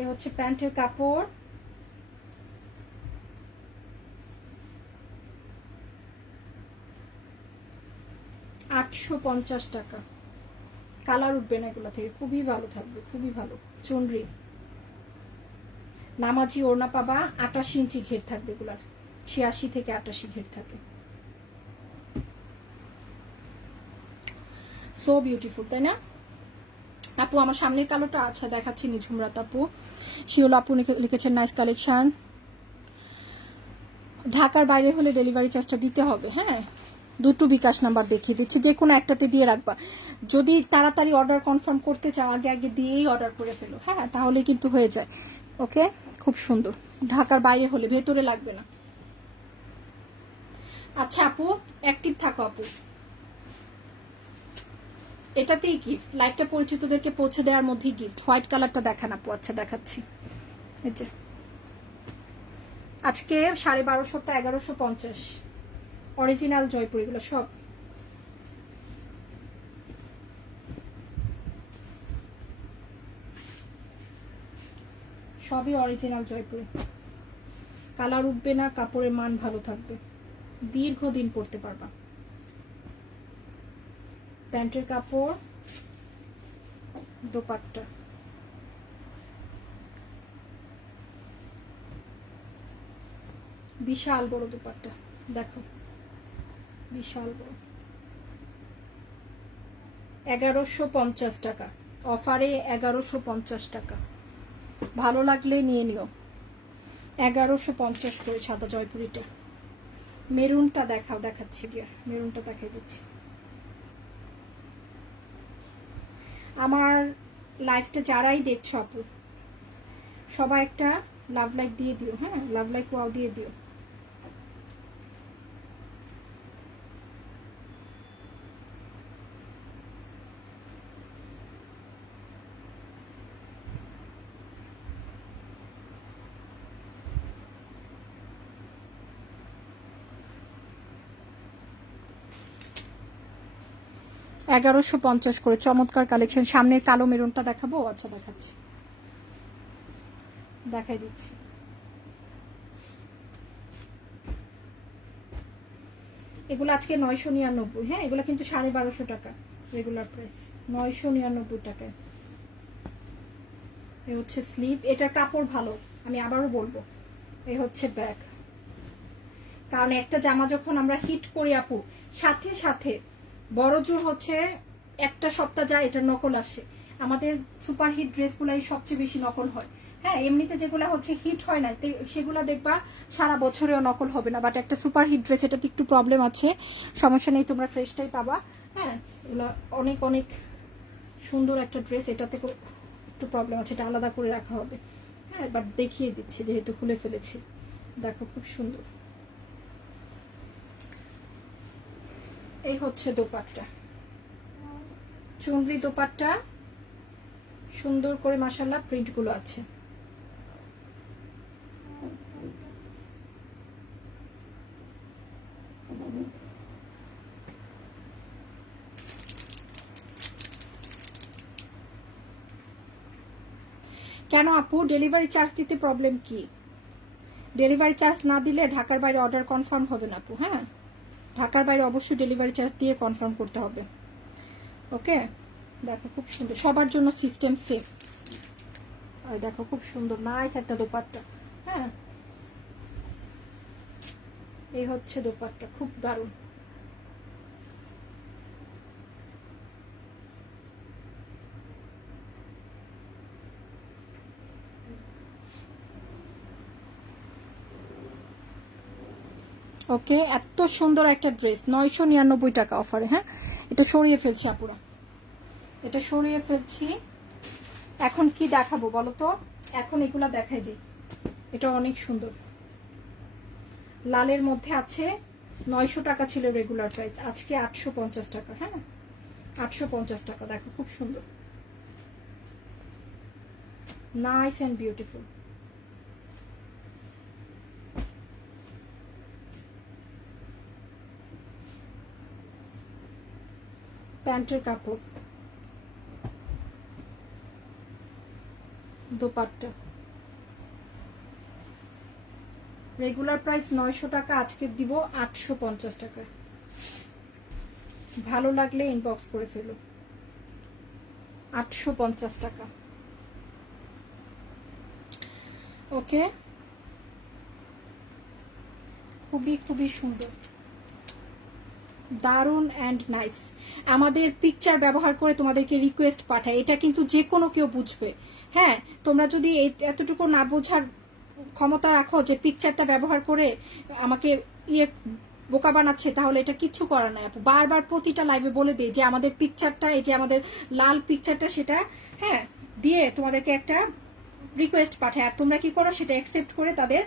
এ হচ্ছে প্যান্টের কাপড়, $850 টাকা। কালার উঠবে না এগুলা থেকে, খুবই ভালো থাকবে, খুবই ভালো। চুনরি নামাজি ওড়না পাবা, 28 ইঞ্চি ঘের থাকবে এগুলার, 86 থেকে 88 ঘের থাকে। সো বিউটিফুল, তাই না আপু? আমার সামনের কালোটা আচ্ছা দেখাচ্ছি, নিঝুমরাত আপু, শিওল আপু লিখেছেন নাইস কালেকশন। ঢাকার বাইরে হলে ডেলিভারি চার্জটা দিতে হবে। হ্যাঁ, দুটো বিকাশ নাম্বার দেখিয়ে দিচ্ছি, যে কোনো একটাতে দিয়ে রাখবা। যদি তাড়াতাড়ি অর্ডার কনফার্ম করতে চাও আগে আগে দিয়েই অর্ডার করে ফেলো, হ্যাঁ, তাহলে কিন্তু হয়ে যায়। ওকে, খুব সুন্দর। ঢাকার বাইরে হলে, ভেতরে লাগবে না। আচ্ছা আপু, অ্যাক্টিভ থাকো আপু, এটাতেই গিফট, লাইভটা পরিচিতদেরকে পৌঁছে দেওয়ার মধ্যেই গিফট। হোয়াইট কালারটা দেখান আপু। আচ্ছা দেখাচ্ছি, এই যে আজকে 1250টা 1150, অরিজিনাল জয়পুর, এগুলো সব। সবই অরিজিনাল জয়পুরি, কালার উঠবে না, কাপড়ের মান ভালো থাকবে, দীর্ঘদিন পরতে পারবা। প্যান্টের কাপড়, দোপাট্টা, বিশাল বড় দোপাট্টা, দেখো বিশাল বড়। 1150 টাকা অফারে, 1150 টাকা। ভালো লাগলে নিয়ে নিও। 1150 করে সাদা জয়পুরিটা। মেরুনটা দেখাও, দেখাচ্ছি ডিয়ার, মেরুনটা দেখাই দিচ্ছি। আমার লাইফটা যারাই দেখছো আপু, সবাই একটা লাভ লাইক দিয়ে দিও, হ্যাঁ, লাভ লাইক ওয়াও দিয়ে দিও। $1150 করে চমৎকার কালেকশন। সামনের কালো মেরুনটা দেখাবো? আচ্ছা দেখাচ্ছি, দেখাই দিচ্ছি। এগুলো আজকে 999, হ্যাঁ, এগুলো কিন্তু 1250 টাকা রেগুলার প্রাইস, 999 টাকায়। এ হচ্ছে স্লিভ, এটার কাপড় ভালো, আমি আবারও বলবো। এই হচ্ছে ব্যাগ, কারণ একটা জামা যখন আমরা হিট করি আপু, সাথে সাথে বড় জোর হচ্ছে একটা সপ্তাহ যায় এটা নকল আসে। আমাদের সুপার হিট ড্রেসগুলাই সবচেয়ে বেশি নকল হয়। হ্যাঁ, এমনিতে যেগুলো হচ্ছে হিট হয় না সেগুলো দেখবা সারা বছরেও নকল হবে না, বাট একটা সুপার হিট ড্রেস এটাতে একটু প্রবলেম আছে, সমস্যা নেই, তোমরা ফ্রেশটাই পাবা। হ্যাঁ, এগুলো অনেক অনেক সুন্দর একটা ড্রেস, এটাতে একটু প্রবলেম আছে, এটা আলাদা করে রাখা হবে। হ্যাঁ, বাট দেখিয়ে দিচ্ছি যেহেতু খুলে ফেলেছি, দেখো খুব সুন্দর। এই হচ্ছে দোপাট্টা, চুনরি দোপাট্টা, সুন্দর করে মাশাআল্লাহ প্রিন্ট গুলো আছে। কেন আপু ডেলিভারি চার্জ দিতে প্রবলেম কি? ডেলিভারি চার্জ না দিলে ঢাকার বাইরে অর্ডার কনফার্ম হবে না আপু। হ্যাঁ, ঢাকার বাইরে অবশ্যই ডেলিভারি চার্জ দিয়ে কনফার্ম করতে হবে। ওকে, দেখো খুব সুন্দর, সবার জন্য সিস্টেম সেম। আর দেখো খুব সুন্দর নাইস একটা দোপাট্টা। হ্যাঁ, এই হচ্ছে দোপাট্টা, খুব দারুণ। ওকে, এত সুন্দর একটা ড্রেস 999 টাকা অফারে। হ্যাঁ, এটা সরিয়ে ফেলছি আপুরা, এটা সরিয়ে ফেলছি। এখন কি দেখাবো বলো তো? এখন এগুলা দেখাই দিই, এটা অনেক সুন্দর, লালের মধ্যে আছে। 900 টাকা ছিল রেগুলার প্রাইস, আজকে 850 টাকা। হ্যাঁ, 850 টাকা, দেখো খুব সুন্দর, নাইস অ্যান্ড বিউটিফুল। প্যান্টের কাপড়, দোপাট্টা। রেগুলার প্রাইস 900 টাকা, আজকে দিব 850 টাকা। ভালো লাগলে ইনবক্স করে ফেলো। 850 টাকা। ওকে, খুবই খুবই সুন্দর, দারুন অ্যান্ড নাইস। আমাদের পিকচার ব্যবহার করে তোমাদেরকে রিকোয়েস্ট পাঠায়, এটা কিন্তু যে কোনো কেউ বুঝবে। হ্যাঁ, তোমরা যদি এতটুকু না বোঝার ক্ষমতা রাখো যে পিকচারটা ব্যবহার করে আমাকে বোকা বানাচ্ছে, তাহলে এটা কিচ্ছু করার নাই আপু। বারবার প্রতিটা লাইভে বলে দিই যে আমাদের পিকচারটা, এই যে আমাদের লাল পিকচারটা, সেটা হ্যাঁ দিয়ে তোমাদেরকে একটা রিকোয়েস্ট পাঠায়, আর তোমরা কি করো সেটা অ্যাকসেপ্ট করে তাদের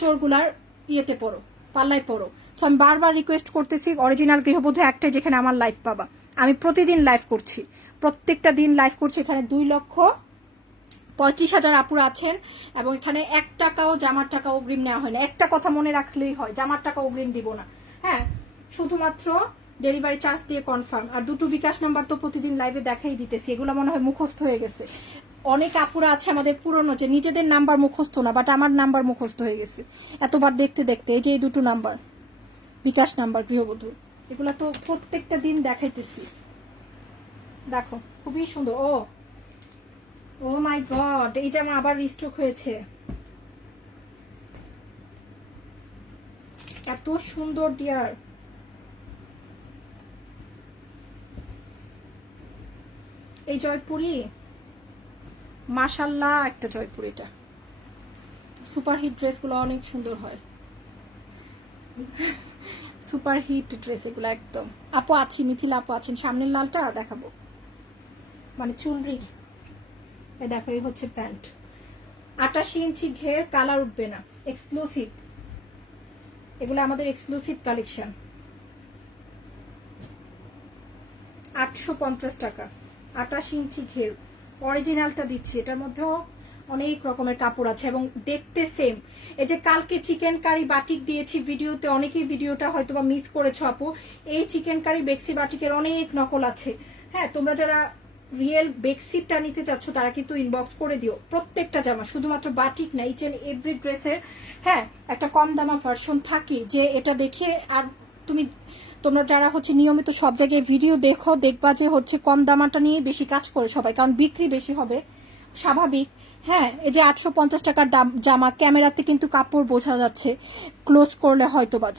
চোরগুলার ইয়েতে পড়ো, পাল্লায় পড়ো। তো আমি বারবার রিকোয়েস্ট করতেছি, অরিজিনাল গৃহবধূ একটাই যেখানে আমার লাইভ পাবা। আমি প্রতিদিন লাইভ করছি, প্রত্যেকটা দিন লাইভ করছি। এখানে 2,35,000 আপুরা আছেন, এবং এখানে 1 টাকাও জামার টাকা অগ্রিম নেওয়া হয় না। একটা কথা মনে রাখলেই হয়, জামার টাকা অগ্রিম দিব না। হ্যাঁ, শুধুমাত্র ডেলিভারি চার্জ দিয়ে কনফার্ম। আর 2টো বিকাশ নাম্বার তো প্রতিদিন লাইভে দেখাই দিতেছি, এগুলো মনে হয় মুখস্থ হয়ে গেছে। অনেক আপুরা আছে আমাদের পুরনো, যে নিজেদের নাম্বার মুখস্থ না, বাট আমার নাম্বার মুখস্থ হয়ে গেছে এতবার দেখতে দেখতে। এই যে এই 2টো নাম্বার বিকাশ নাম্বার গৃহবধূ, এগুলা তো প্রত্যেকটা দিন দেখাইতেছি। দেখো খুবই সুন্দর। ও মাই গড, এই জামা আবার রিস্টক হয়েছে। এত সুন্দর ডিয়ার। এই জয়পুরি মাশাল্লাহ, একটা জয়পুরিটা সুপার হিট ড্রেসগুলো অনেক সুন্দর হয়, সুপার হিট ড্রেস এগুলো একদম। আপু আছি, মিথিলা আপু আছেন। সামনের লালটা দেখাবো, মানে চুনরি। দেখো এই হচ্ছে প্যান্ট, 88 ইঞ্চি ঘের, কালার উঠবে না, এক্সক্লুসিভ। এগুলো আমাদের এক্সক্লুসিভ কালেকশন। 850 টাকা, 88 ইঞ্চি ঘের, অরিজিনালটা দিচ্ছি। এটার মধ্যেও অনেক রকমের কাপড় আছে এবং দেখতে সেম। এই যে কালকে চিকেন কারি বাটিক দিয়েছি ভিডিওতে, অনেকেই ভিডিওটা হয়তো বা মিস করেছো আপু। এই চিকেন কারি বেক্সি বাটিকের অনেক নকল আছে। হ্যাঁ, তোমরা যারা রিয়েল বেক্সিটা নিতে চাচ্ছ তারা কিন্তু ইনবক্স করে দিও। প্রত্যেকটা জামা, শুধুমাত্র বাটিক না, ইচ এন্ড এভরি ড্রেসের হ্যাঁ একটা কম দামা ভার্সন থাকে, যে এটা দেখে আর তোমরা যারা হচ্ছে নিয়মিত সব জায়গায় ভিডিও দেখো, দেখবা যে হচ্ছে কম দামাটা নিয়ে বেশি কাজ করে সবাই, কারণ বিক্রি বেশি হবে স্বাভাবিক। হ্যাঁ, এই যে 850 টাকার জামা, ক্যামেরাতে কিন্তু কাপড় বোঝা যাচ্ছে, ক্লোজ করলে হয়তো বা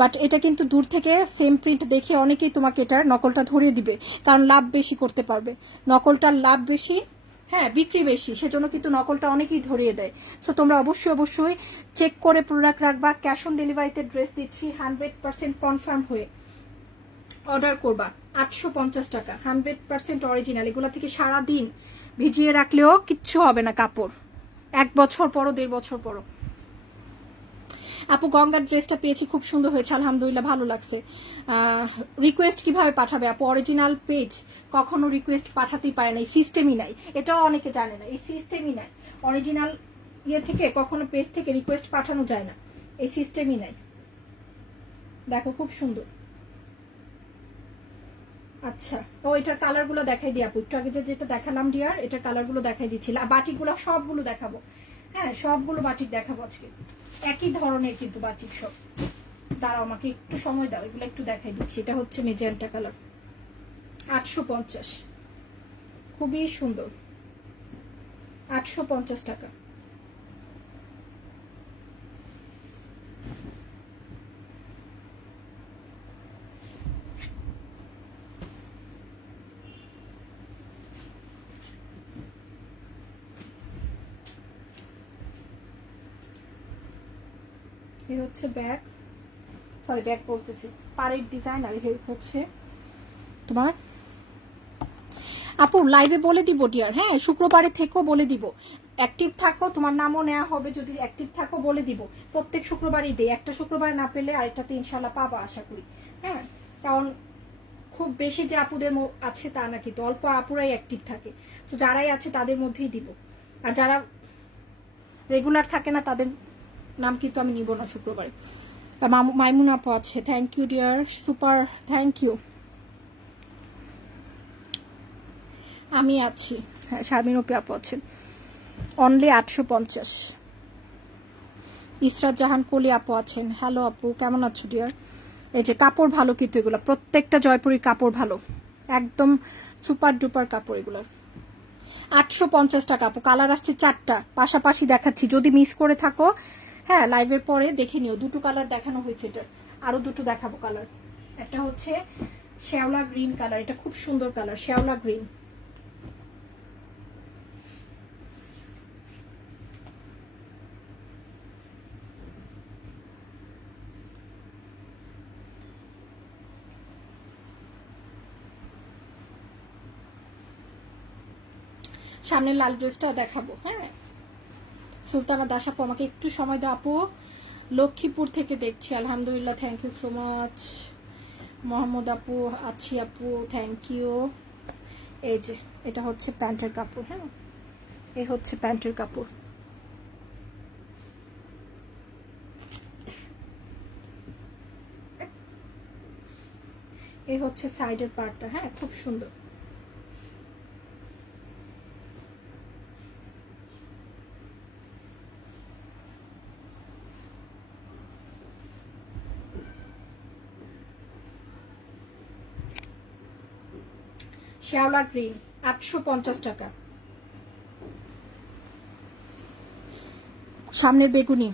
বাট এটা কিন্তু দূর থেকে সেম প্রিন্ট দেখে অনেকেই তোমাকে এটার নকলটা ধরিয়ে দিবে, কারণ লাভ বেশি করতে পারবে। নকলটার লাভ বেশি, হ্যাঁ বিক্রি বেশি, সেজন্য কিন্তু নকলটা অনেকেই ধরিয়ে দেয়। সো তোমরা অবশ্যই চেক করে প্রোডাক্ট রাখবা। ক্যাশ অন ডেলিভারিতে ড্রেস দিচ্ছি, 100% কনফার্ম হয়ে অর্ডার করবা। 850 টাকা, 100% অরিজিনাল। এগুলা থেকে সারাদিন ভিজিয়ে রাখলেও কিচ্ছু হবে না কাপড়, 1 বছর পরও 1.5 বছর পরও। আপু গঙ্গার ড্রেসটা পেয়েছি, খুব সুন্দর হয়েছে, আলহামদুলিল্লাহ, ভালো লাগছে। রিকোয়েস্ট কিভাবে পাঠাবে আপু? অরিজিনাল পেজ কখনো রিকোয়েস্ট পাঠাতেই পারে না, এই সিস্টেমই নাই। এটাও অনেকে জানে না, এই সিস্টেমই নাই। অরিজিনাল ইয়ে থেকে কখনো পেজ থেকে রিকোয়েস্ট পাঠানো যায় না, এই সিস্টেমই নাই। দেখো খুব সুন্দর। আচ্ছা, ও এটার কালার গুলো দেখাই দিই আপু, একটু আগে যেটা দেখালাম ডিয়ার, এটার কালার গুলো দেখাই দিচ্ছিলাম। বাটিক গুলো সবগুলো দেখাবো, হ্যাঁ সবগুলো বাটিক দেখাবো আজকে, একই ধরনের কিন্তু বাটিক সব। দাঁড়াও আমাকে একটু সময় দাও, এগুলো একটু দেখাই দিচ্ছি। এটা হচ্ছে মেজেন্টা কালার, 850, খুবই সুন্দর, 850 টাকা। এই হচ্ছে ব্যাগ, সরি ব্যাগ বলতেছি, পাড়ের ডিজাইন। আর এই হচ্ছে তোমার আপু লাইভে বলে দিব ডিয়ার, হ্যাঁ শুক্রবারে থেকেও বলে দিব। অ্যাক্টিভ থাকো, তোমার নামও নেওয়া হবে, যদি অ্যাক্টিভ থাকো বলে দিব। প্রত্যেক শুক্রবারই দেই, একটা শুক্রবার না পেলে আরেকটাতে ইনশাল্লাহ পাবা আশা করি। হ্যাঁ, কারণ খুব বেশি যে আপুদের আছে তা না, কিন্তু অল্প আপুরাই অ্যাক্টিভ থাকে, তো যারাই আছে তাদের মধ্যেই দিব। আর যারা রেগুলার থাকে না তাদের নাম কিন্তু আমি নিব না শুক্রবারে। মাইমুন আপু আছে, thank you dear, super thank you. আমি আছি, হ্যাঁ শারমিন ওপি আপু আছেন। অনলি 850। ইসরাত জাহান কলি আপু আছেন। হ্যালো আপু, কেমন আছো ডিয়ার? এই যে কাপড় ভালো কিন্তু এগুলো প্রত্যেকটা জয়পুরীর কাপড় ভালো, একদম সুপার ডুপার কাপড় এগুলোর। 850 টাকা আপু। কালার আসছে 4টা, পাশাপাশি দেখাচ্ছি, যদি মিস করে থাকো হ্যাঁ লাইভের পরে দেখে নিও। দুটো কালার দেখানো হয়েছে, এটা আরো দুটো দেখাবো কালার। একটা হচ্ছে শ্যাওলা গ্রিন কালার, এটা খুব সুন্দর কালার, শ্যাওলা গ্রিন। সামনের লাল ড্রেসটা দেখাবো। হ্যাঁ সুলতানা দাস আপু, আমাকে একটু সময় দাও আপু, লক্ষ্মীপুর থেকে দেখছি। আলহামদুলিল্লাহ, thank you so much. Mohammad আপু আছি আপু, থ্যাংক ইউ। এই যে এটা হচ্ছে প্যান্টের কাপড়, হ্যাঁ এই হচ্ছে প্যান্টের কাপড়। এই হচ্ছে সাইডের পার্টটা, হ্যাঁ খুব সুন্দর। শ্যাওলা গ্রিন 850 টাকা। সামনের বেগুনি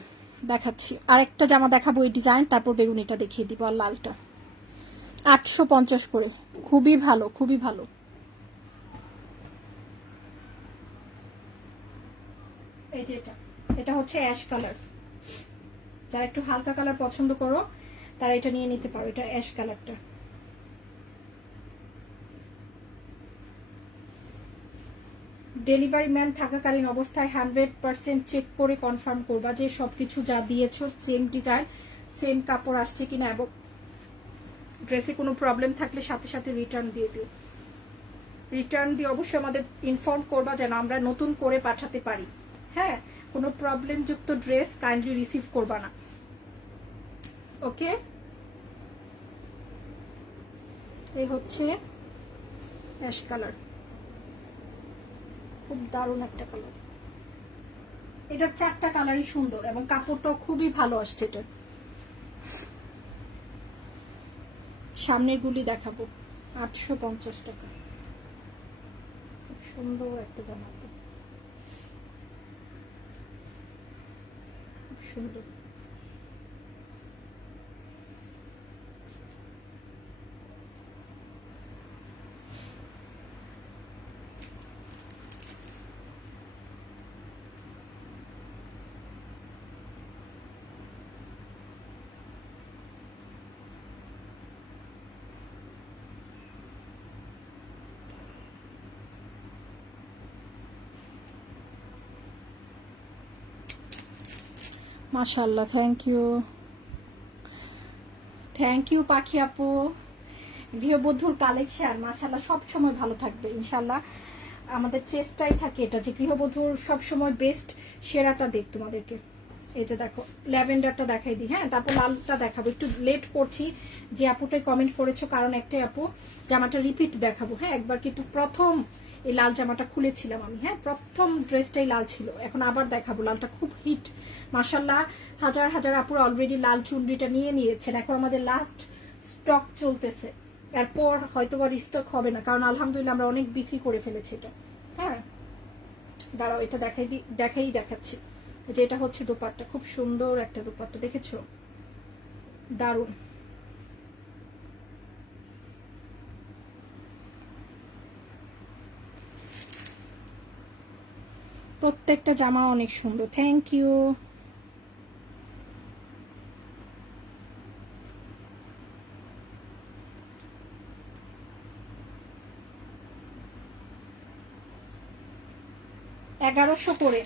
দেখাচ্ছি, আরেকটা জামা দেখাবো এই ডিজাইন, তারপর বেগুনিটা দেখিয়ে দিব, আর লালটা। 850 করে, খুবই ভালো খুবই ভালো। এই যে এটা হচ্ছে অ্যাশ কালার, যারা একটু হালকা কালার পছন্দ করো তারা এটা নিয়ে নিতে পারো, এটা অ্যাশ কালারটা। ডেলিভারি ম্যান থাকাকালীন অবস্থায় 100% চেক করে কনফার্ম করবা যে সবকিছু যা দিয়েছো সেম ডিজাইন সেম কাপড় আসছে কিনা, এবং ড্রেসে কোনো প্রবলেম থাকলে সাথে সাথে রিটার্ন দিয়ে দিও। রিটার্ন দিয়ে অবশ্যই আমাদের ইনফর্ম করবা যেন আমরা নতুন করে পাঠাতে পারি। হ্যাঁ কোনো প্রবলেম যুক্ত ড্রেস কাইন্ডলি রিসিভ করবা না, ওকে? এই হচ্ছে অ্যাশ কালার, খুব দারুণ একটা কালার। এটার 4টা কালারই সুন্দর এবং কাপড়টাও খুবই ভালো আসছে। এটা সামনের গুলি দেখাবো, 850 টাকা। খুব সুন্দর একটা জামা, খুব সুন্দর। মাশাআল্লাহ, থ্যাংক ইউ, থ্যাংক ইউ পাখি আপু। গৃহবধূর কালেকশন মাশাআল্লাহ সব সময় ভালো থাকবে ইনশাআল্লাহ। আমাদের চেষ্টাই থাকে এটা যে গৃহবধূর সব সময় বেস্ট সেরাটা দেখ তোমাদেরকে। এই যে দেখো ল্যাভেন্ডারটা দেখাই দিই, হ্যাঁ তারপর লালটা দেখাবো। একটু লেট করছি যে আপুটাই কমেন্ট করেছো, কারণ একটাই আপু জামাটা রিপিট দেখাবো। হ্যাঁ একবার কিন্তু প্রথম এই লাল জামাটা খুলেছিলাম আমি, হ্যাঁ প্রথম ড্রেসটাই লাল ছিল, এখন আবার দেখাবো। লালটা খুব হিট মাশাআল্লাহ, হাজার হাজার আপুরা অলরেডি লাল চুনরিটা নিয়ে নিয়েছেন, এখন আমাদের লাস্ট স্টক চলতেছে, এরপর হয়তো বা রিস্টক হবে না, কারণ আলহামদুলিল্লাহ আমরা অনেক বিক্রি করে ফেলেছি এটা। হ্যাঁ দাঁড়াও এটা দেখাচ্ছি যে এটা হচ্ছে দোপাট্টা, খুব সুন্দর একটা দোপাট্টা, দেখেছো দারুণ। প্রত্যেকটা জামা অনেক সুন্দর, থ্যাংক ইউ। $1100 করে,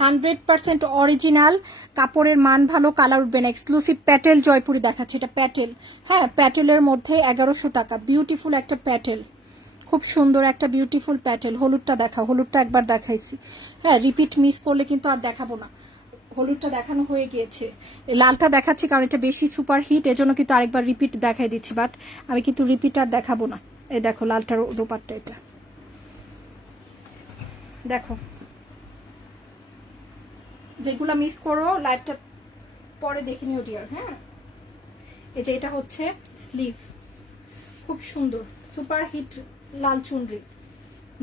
100% অরিজিনাল কাপড়ের মান ভালো, কালার উঠবে না। এক্সক্লুসিভ প্যাটেল জয়পুরি দেখাচ্ছে, এটা প্যাটেল, হ্যাঁ প্যাটেলের মধ্যে 1100 টাকা। বিউটিফুল একটা প্যাটেল, খুব সুন্দর একটা বিউটিফুল প্যাটেল। হলুদটা দেখাও, হলুদটা একবার দেখাইছি, হ্যাঁ রিপিট মিস করলে কিন্তু আর দেখাবো না, হলুদটা দেখানো হয়ে গিয়েছে। লালটা দেখাচ্ছি কারণ এটা বেশি সুপার হিট, এজন্য কিন্তু আরেকবার রিপিট দেখাই দিচ্ছি, বাট আমি কিন্তু রিপিট আর দেখাবো না। এই দেখো লালটার দোপাট্টা, এটা দেখো, যেগুলা মিস করো লাইভটা পরে দেখে নিও ডিয়ার। হ্যাঁ, এই যে এটা হচ্ছে স্লিভ, খুব সুন্দর সুপার হিট লাল চুনরি,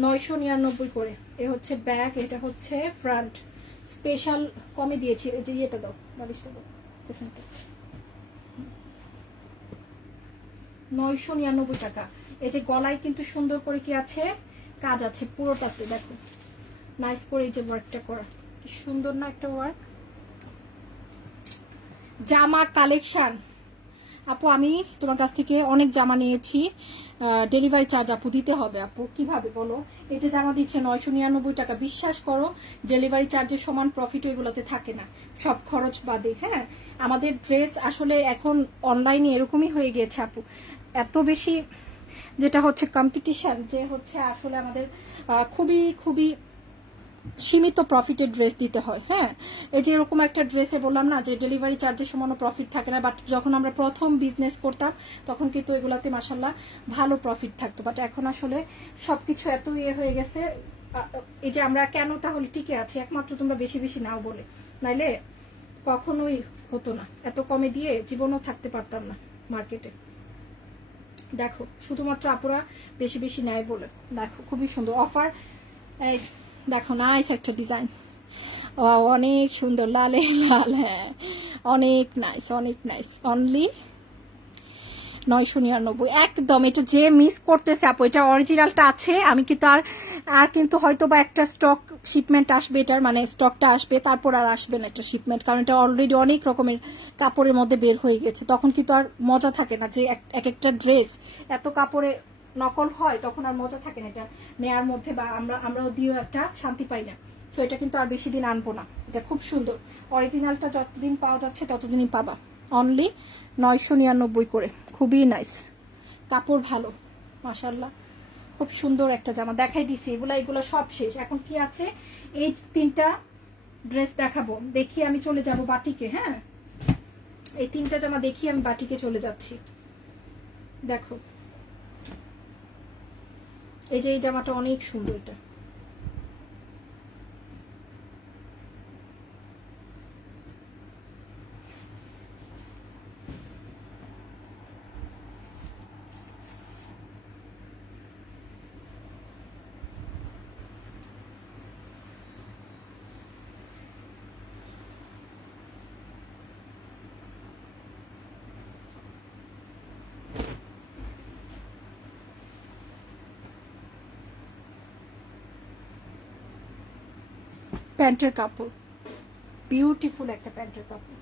999 করে। এ হচ্ছে ব্যাক, এটা হচ্ছে ফ্রন্ট। স্পেশাল কমে দিয়েছি। এই যে ইয়েটা দাও, বালিশটা দাও, কুশনটা, 999 টাকা। এই যে গলায় কিন্তু সুন্দর করে কি আছে, কাজ আছে পুরোটাতে। দেখো নাইস করে এই যে ওয়ার্কটা করা, কি সুন্দর না একটা ওয়ার্ক। জামা কালেকশন আপু, আমি তোমার কাছ থেকে অনেক জামা নিয়েছি, ডেলিভারি চার্জ আপু দিতে হবে। আপু কিভাবে বলো? এই যে জামা দিচ্ছে 999 টাকা, বিশ্বাস করো ডেলিভারি চার্জের সমান প্রফিট ওইগুলোতে থাকে না, সব খরচ বাদে। হ্যাঁ, আমাদের ড্রেস আসলে এখন অনলাইনে এরকমই হয়ে গিয়েছে আপু, এত বেশি যেটা হচ্ছে কম্পিটিশন, যে হচ্ছে আসলে আমাদের খুবই খুবই সীমিত প্রফিটের ড্রেস দিতে হয়। হ্যাঁ, এই যে এরকম একটা ড্রেসে বললাম না যে ডেলিভারি চার্জের সমান প্রফিট থাকে না, বাট যখন আমরা প্রথম বিজনেস করতাম তখন কিন্তু এগুলাতে মাসাল্লাহ ভালো প্রফিট থাকতো। বাট এখন আসলে সবকিছু এত ইয়ে হয়ে গেছে, এই যে আমরা কেন তাহলে টিকে আছি, একমাত্র তোমরা বেশি বেশি নাও বলে, নাইলে কখনোই হতো না। এত কমে দিয়ে জীবনও থাকতে পারতাম না মার্কেটে। দেখো শুধুমাত্র আপুরা বেশি বেশি নেয় বলে। দেখো খুবই সুন্দর অফার, দেখো নাইস একটা ডিজাইন, অনেক সুন্দর লালে লাল। হ্যাঁ, অনেক নাইস, অনেক নাইস। অনলি 999 একদম। এটা যে মিস করতেছে আপু, এটা অরিজিনালটা আছে, আমি কিন্তু আর কিন্তু হয়তো বা একটা স্টক শিপমেন্ট আসবে, এটার মানে স্টকটা আসবে, তারপর আর আসবে না একটা শিপমেন্ট, কারণ এটা অলরেডি অনেক রকমের কাপড়ের মধ্যে বের হয়ে গেছে। তখন কিন্তু আর মজা থাকে না, যে এক একটা ড্রেস এত কাপড়ে নকল হয়, তখন আর মজা থাকে না এটা নেয়ার মধ্যে, বা আমরাও দিয়েও একটা শান্তি পাই না। সো এটা কিন্তু আর বেশি দিন আনবো না, এটা খুব সুন্দর। অরিজিনালটা যতদিন পাওয়া যাচ্ছে ততদিনই পাবা। অনলি 999 করে, খুবই নাইস, কাপড় ভালো মাশাআল্লাহ, খুব সুন্দর একটা জামা দেখাই দিছি। এগুলা সব শেষ, এখন কি আছে এই 3টা ড্রেস দেখাবো, দেখি আমি চলে যাব বাটিকে। হ্যাঁ, এই 3টা জামা দেখি আমি বাটিকে চলে যাচ্ছি। দেখো এই যে এই জামাটা অনেক সুন্দর, এটা প্যান্টের কাপড়, বিউটিফুল একটা প্যান্টের কাপড়।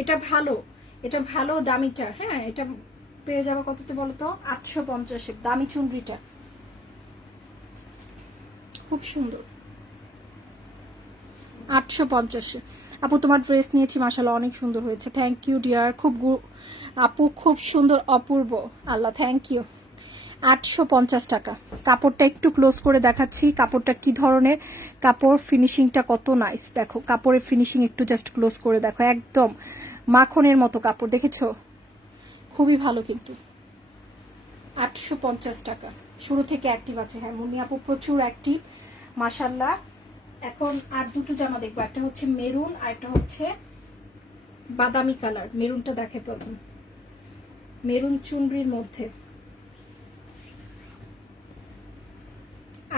এটা ভালো, এটা ভালো দামিটা। হ্যাঁ, এটা পেয়ে যাবে কততে বলো তো, 850 দামি চুনরিটা, খুব সুন্দর, 850। আপু তোমার ড্রেস নিয়েছি মাশাআল্লাহ, অনেক সুন্দর হয়েছে, থ্যাংক ইউ ডিয়ার। আপু খুব সুন্দর, অপূর্ব, আল্লাহ থ্যাংক ইউ। 850 টাকা। কাপড়টা একটু ক্লোজ করে দেখাচ্ছি, কাপড়টা কি ধরনের, কাপড় ফিনিশিংটা কত নাইস। দেখো কাপড়ের ফিনিশিং একটু জাস্ট ক্লোজ করে দেখো, একদম মাখনের মতো কাপড়, দেখেছো, খুবই ভালো কিন্তু। 850 টাকা, শুরু থেকে অ্যাক্টিভ আছে। হ্যাঁ মুন্নি আপু প্রচুর অ্যাক্টিভ মাশাআল্লাহ। এখন আর দুটো জামা দেখবো, একটা হচ্ছে মেরুন আর একটা হচ্ছে বাদামি কালার। মেরুনটা দেখে প্রথম, মেরুন চুনরির মধ্যে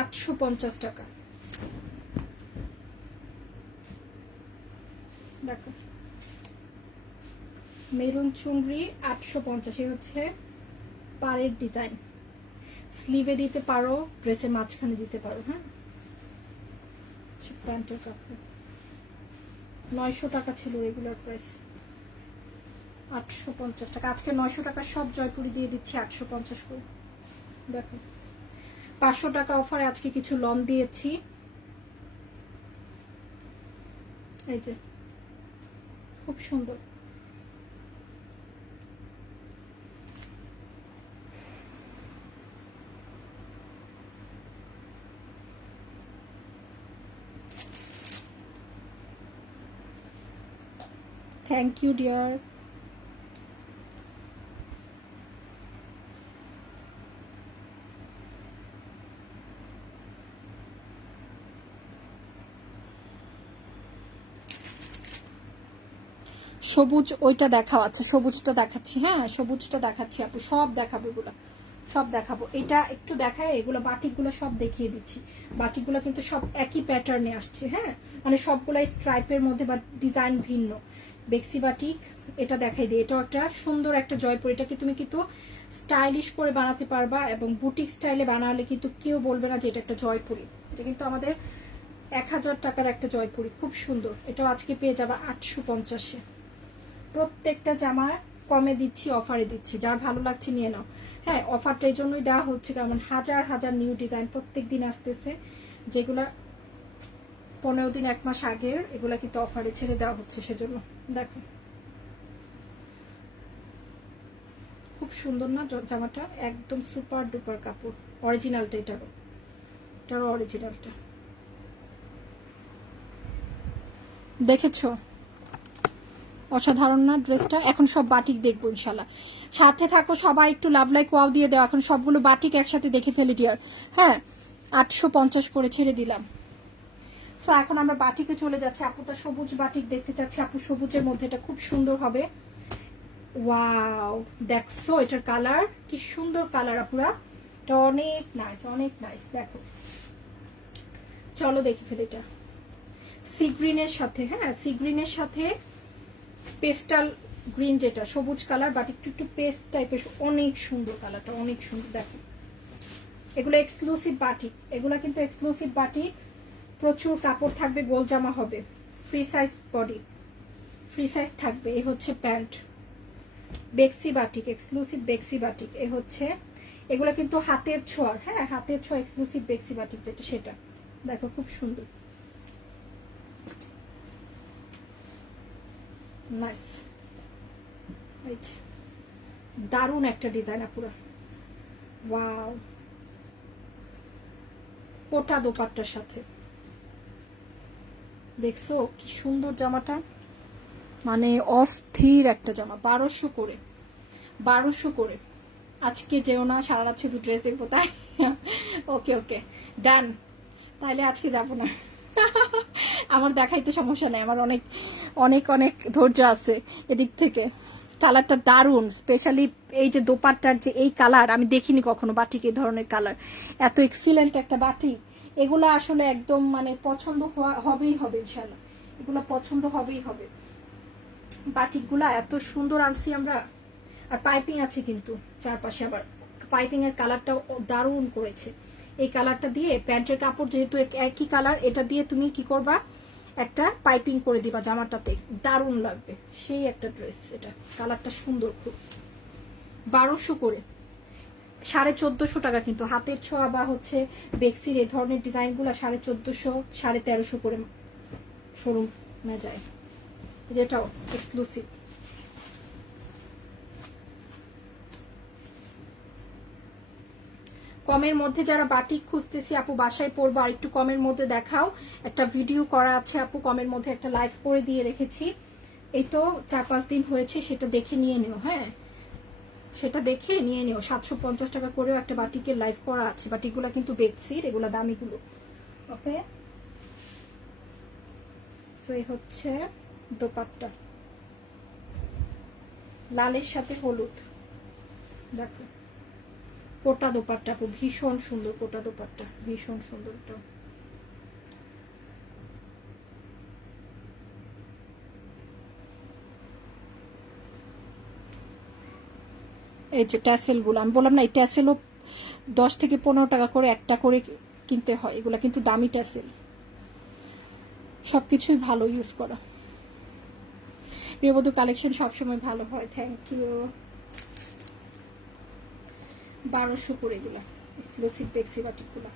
850 টাকা। দেখো মেরুন চুনরি 850, হচ্ছে পাড়ের ডিজাইন, স্লিভে দিতে পারো, ড্রেসের মাঝখানে দিতে পারো। হ্যাঁ, প্যান্টের কাপড় 900 টাকা ছিল রেগুলার প্রাইস, 850 টাকা। আজকে 900 টাকা সব জয়পুরি দিয়ে দিচ্ছি 850 করে। দেখো 500 টাকা অফারে আজকে কিছু লন দিয়েছি, এই যে খুব সুন্দর। Thank you dear. সবুজ ওইটা দেখাও, আচ্ছা সবুজটা দেখাচ্ছি, হ্যাঁ সবুজটা দেখাচ্ছি আপু, সব দেখাবো এগুলো, সব দেখাবো। এটা একটু দেখায়, এগুলো বাটিকগুলো সব দেখিয়ে দিচ্ছি। বাটিকগুলো কিন্তু সব একই প্যাটার্নে আসছে, হ্যাঁ মানে সবগুলাই স্ট্রাইপের মধ্যে বা ডিজাইন ভিন্ন। বেক্সি বাটিক এটা দেখাই দিই, এটাও একটা সুন্দর একটা জয়পুর। এটাকে তুমি কিন্তু স্টাইলিশ করে বানাতে পারবা এবং বুটিক স্টাইলে বানালে কিন্তু কেউ বলবে না যে এটা একটা জয়পুরি। এটা কিন্তু আমাদের 1000 টাকার একটা জয়পুরি, খুব সুন্দর। এটাও আজকে পেয়ে যাবা 850-এ। প্রত্যেকটা জামা কমে দিচ্ছি, অফারে দিচ্ছি, যার ভালো লাগছে নিয়ে নাও। হ্যাঁ অফারটা এই জন্যই দেওয়া হচ্ছে, কারণ হাজার হাজার নিউ ডিজাইন প্রত্যেক দিন আসতেছে, যেগুলা 15 দিন 1 মাস আগের, এগুলা কিন্তু অফারে ছেড়ে দেওয়া হচ্ছে, সেজন্য দেখো খুব সুন্দর না জামাটা, একদম সুপার ডুপার কাপড়। অরিজিনালটা এটারও অরিজিনালটা দেখেছো, অসাধারণ না ড্রেসটা? এখন সব বাটিক দেখবো ইনশাল্লাহ, সাথে থাকো সবাই, একটু লাভ লাইক ওয়াও দিয়ে দাও। এখন সবগুলো বাটিক একসাথে দেখে ফেলি ডিয়ার, হ্যাঁ 850 করে ছেড়ে দিলাম। তো এখন আমরা বাটিকে চলে যাচ্ছি। আপুটা সবুজ বাটিক দেখতে চাচ্ছি, আপু সবুজের মধ্যে এটা খুব সুন্দর হবে। ওয়াও দেখছো এটার কালার কি সুন্দর কালার আপুরা, এটা অনেক নাইস, অনেক নাইস। দেখো চলো দেখি ফেলি, এটা সি গ্রিনের সাথে, হ্যাঁ সি গ্রিনের সাথে পেস্টাল গ্রিন, যেটা সবুজ কালার বাট একটু একটু পেস্ট টাইপের, অনেক সুন্দর কালারটা, অনেক সুন্দর। দেখো এগুলো এক্সক্লুসিভ বাটিক, এগুলো কিন্তু এক্সক্লুসিভ বাটিক, প্রচুর কাপড় থাকবে, গোল জামা হবে, free size body, free size থাকবে। এই হচ্ছে প্যান্ট, বেক্সি বাটিক, এক্সক্লুসিভ বেক্সি বাটিক। এ হচ্ছে এগুলো কিন্তু হাতের ছোঁয়ার, হ্যাঁ হাতের ছোঁয়া এক্সক্লুসিভ বেক্সি বাটিক যেটা, সেটা দেখো খুব সুন্দর, নাইস। দারুণ একটা ডিজাইন আপুরা, ওয়াও কোটা দোপাট্টার সাথে, দেখছো কি সুন্দর জামাটা, মানে অস্থির একটা জামা। 1200 করে, 1200 করে। আজকে যেও না, সারা রাত শুধু ড্রেস দেখবো তাই? ওকে ওকে ডান, তাহলে আজকে যাব না। আমার দেখাইতে সমস্যা নেই, আমার অনেক অনেক অনেক ধৈর্য আছে এদিক থেকে। কালারটা দারুণ, স্পেশালি এই যে দোপাট্টার যে এই কালার আমি দেখিনি কখনো বাটিক, এই ধরনের কালার এত এক্সিলেন্ট একটা বাটিক। এগুলো আসলে একদম মানে পছন্দ হবেই হবে ইনশাল্লাহ, এগুলো পছন্দ হবেই হবে। বাটিকগুলা এত সুন্দর আনছি আমরা, আর পাইপিং আছে কিন্তু চারপাশে, আবার পাইপিং এর কালারটা দারুণ করেছে। এই কালারটা দিয়ে প্যান্টের কাপড় যেহেতু একই কালার, এটা দিয়ে তুমি কি করবা, একটা পাইপিং করে দিবা জামাটাতে, দারুণ লাগবে, সেই একটা ড্রেস। এটা কালারটা সুন্দর খুব। 1200 করে, 1450 টাকা কিন্তু হাতের ছোঁয়া বা হচ্ছে বেক্সির এই ধরনের ডিজাইন গুলা 1450 1350 করে শোরুমে যায়, যেটাও এক্সক্লুসিভ। কমের মধ্যে যারা বাটিক খুঁজতেছি আপু, বাসায় পরবো আর একটু কমের মধ্যে দেখাও, একটা ভিডিও করা আছে আপু, কমের মধ্যে একটা লাইভ করে দিয়ে রেখেছি, এই তো 4-5 দিন হয়েছে, সেটা দেখে নিয়ে নিও, হ্যাঁ সেটা দেখে নিয়ে নিও। 750 টাকা করেও একটা বাটিকের লাইভ করা আছে, বাটিকগুলো কিন্তু বেক্সির, এগুলো দামিগুলো। ওকে তো এই হচ্ছে দোপাট্টা, লালের সাথে হলুদ, দেখো কোটা দোপাট্টা, ভীষণ সুন্দর কোটা দোপাট্টা, ভীষণ সুন্দর। এটা এই যে ট্যাসেল গুলো আমি বললাম না, এই ট্যাসেলও 10 থেকে 15 টাকা করে একটা করে কিনতে হয়, এগুলা কিন্তু দামি ট্যাসেল, সবকিছুই ভালো ইউজ করা। প্রিয়বধূ কালেকশন সবসময় ভালো হয়, থ্যাংক ইউ। 1200 করে এগুলা এক্সক্লুসিভ বেক্সি বাটিকগুলা।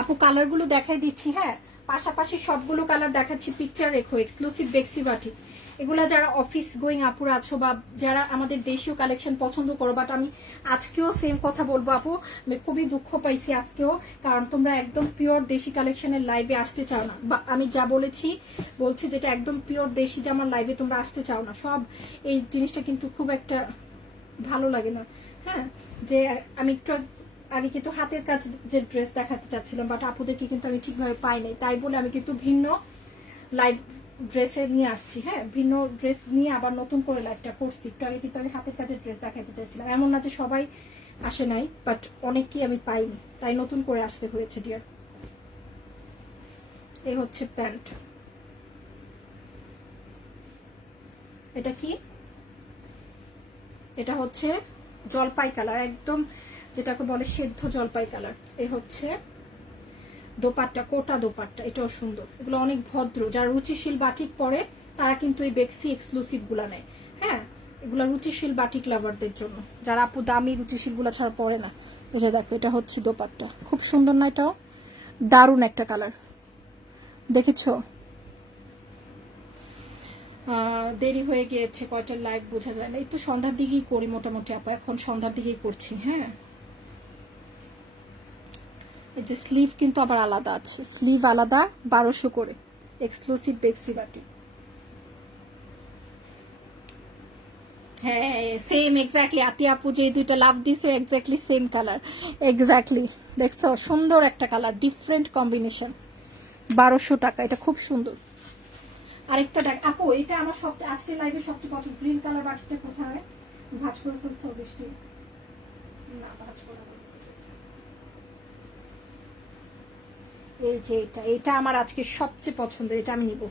আপু কালারগুলো দেখাই দিচ্ছি, হ্যাঁ পাশাপাশি সবগুলো কালার দেখাচ্ছি, পিকচার রেখো। এক্সক্লুসিভ বেক্সি বাটিক, এগুলা যারা অফিস গোয়িং আপুরা আছো বা যারা আমাদের দেশীয় কালেকশন পছন্দ করো, বাট আমি আজকেও সেম কথা বলবো আপু, আমি খুবই দুঃখ পাইছি আজকেও, কারণ তোমরা একদম পিওর দেশি কালেকশনের লাইভে আসতে চাও না, বা আমি যা বলছি যেটা একদম পিওর দেশি জামার লাইভে তোমরা আসতে চাও না। সব এই জিনিসটা কিন্তু খুব একটা ভালো লাগে না। হ্যাঁ, যে আমি একটু আগে কিন্তু হাতের কাজ যে ড্রেস দেখাতে চাচ্ছিলাম, বাট আপুদেরকে কিন্তু আমি ঠিকভাবে পাই নাই, তাই বলে আমি কিন্তু ভিন্ন লাইভ ড্রেসে নিয়ে আসছি। হ্যাঁ, ভিন্ন ড্রেস নিয়ে আবার নতুন করে লাইভটা করছি। একটু আগে কিন্তু আমি হাতের কাজের ড্রেস দেখাতে চাইছিলাম, এমন না যে সবাই আসে নাই, বাট অনেককেই আমি পাইনি, তাই নতুন করে আসতে হয়েছে ডিয়ার। এই হচ্ছে প্যান্ট, এটা কি, এটা হচ্ছে জলপাই কালার, একদম যেটাকে বলে সেদ্ধ জলপাই কালার। এই হচ্ছে দোপাট্টা, কোটা দোপাট্টা, এটাও সুন্দর। এগুলো অনেক ভদ্র, যারা রুচিশীল বাটিক পরে তারা কিন্তু এই বেক্সি এক্সক্লুসিভ গুলা নেয়। হ্যাঁ, এগুলো রুচিশীল বাটিক লাভারদের জন্য, যারা আপু দামি রুচিশীল গুলা ছাড়া পরে না। এই যে দেখো, এটা হচ্ছে দোপাট্টা, খুব সুন্দর না? এটাও দারুণ একটা কালার, দেখেছো? দেরি হয়ে গিয়েছে, কয়টার লাইভ বোঝা যায় না, এই তো সন্ধ্যার দিকেই করি মোটামুটি আপা, এখন সন্ধ্যার দিকেই করছি। হ্যাঁ, এই যে স্লিভ কিন্তু আবার আলাদা আছে, স্লিভ আলাদা 1200 করে, এক্সক্লুসিভ বেক্সি বাটি। হ্যাঁ সেম এক্স্যাক্টলি, আতি আপু যে দুইটা লাভ দিছে এক্স্যাক্টলি সেম কালার, এক্স্যাক্টলি। দেখছো, সুন্দর একটা কালার, ডিফারেন্ট কম্বিনেশন, 1200 টাকা, এটা খুব সুন্দর। আরেকটা দেখ আপু, এটা আমার সবচেয়ে আজকের লাইভে সবচেয়ে পছন্দ, গ্রিন কালার বাটিটা কোথায়? ভাঁজ করে ফেলছো বৃষ্টি? না, ভাঁজ করে না। এই যে এটা আমার আজকে সবচেয়ে পছন্দের, এটা আমি নিব,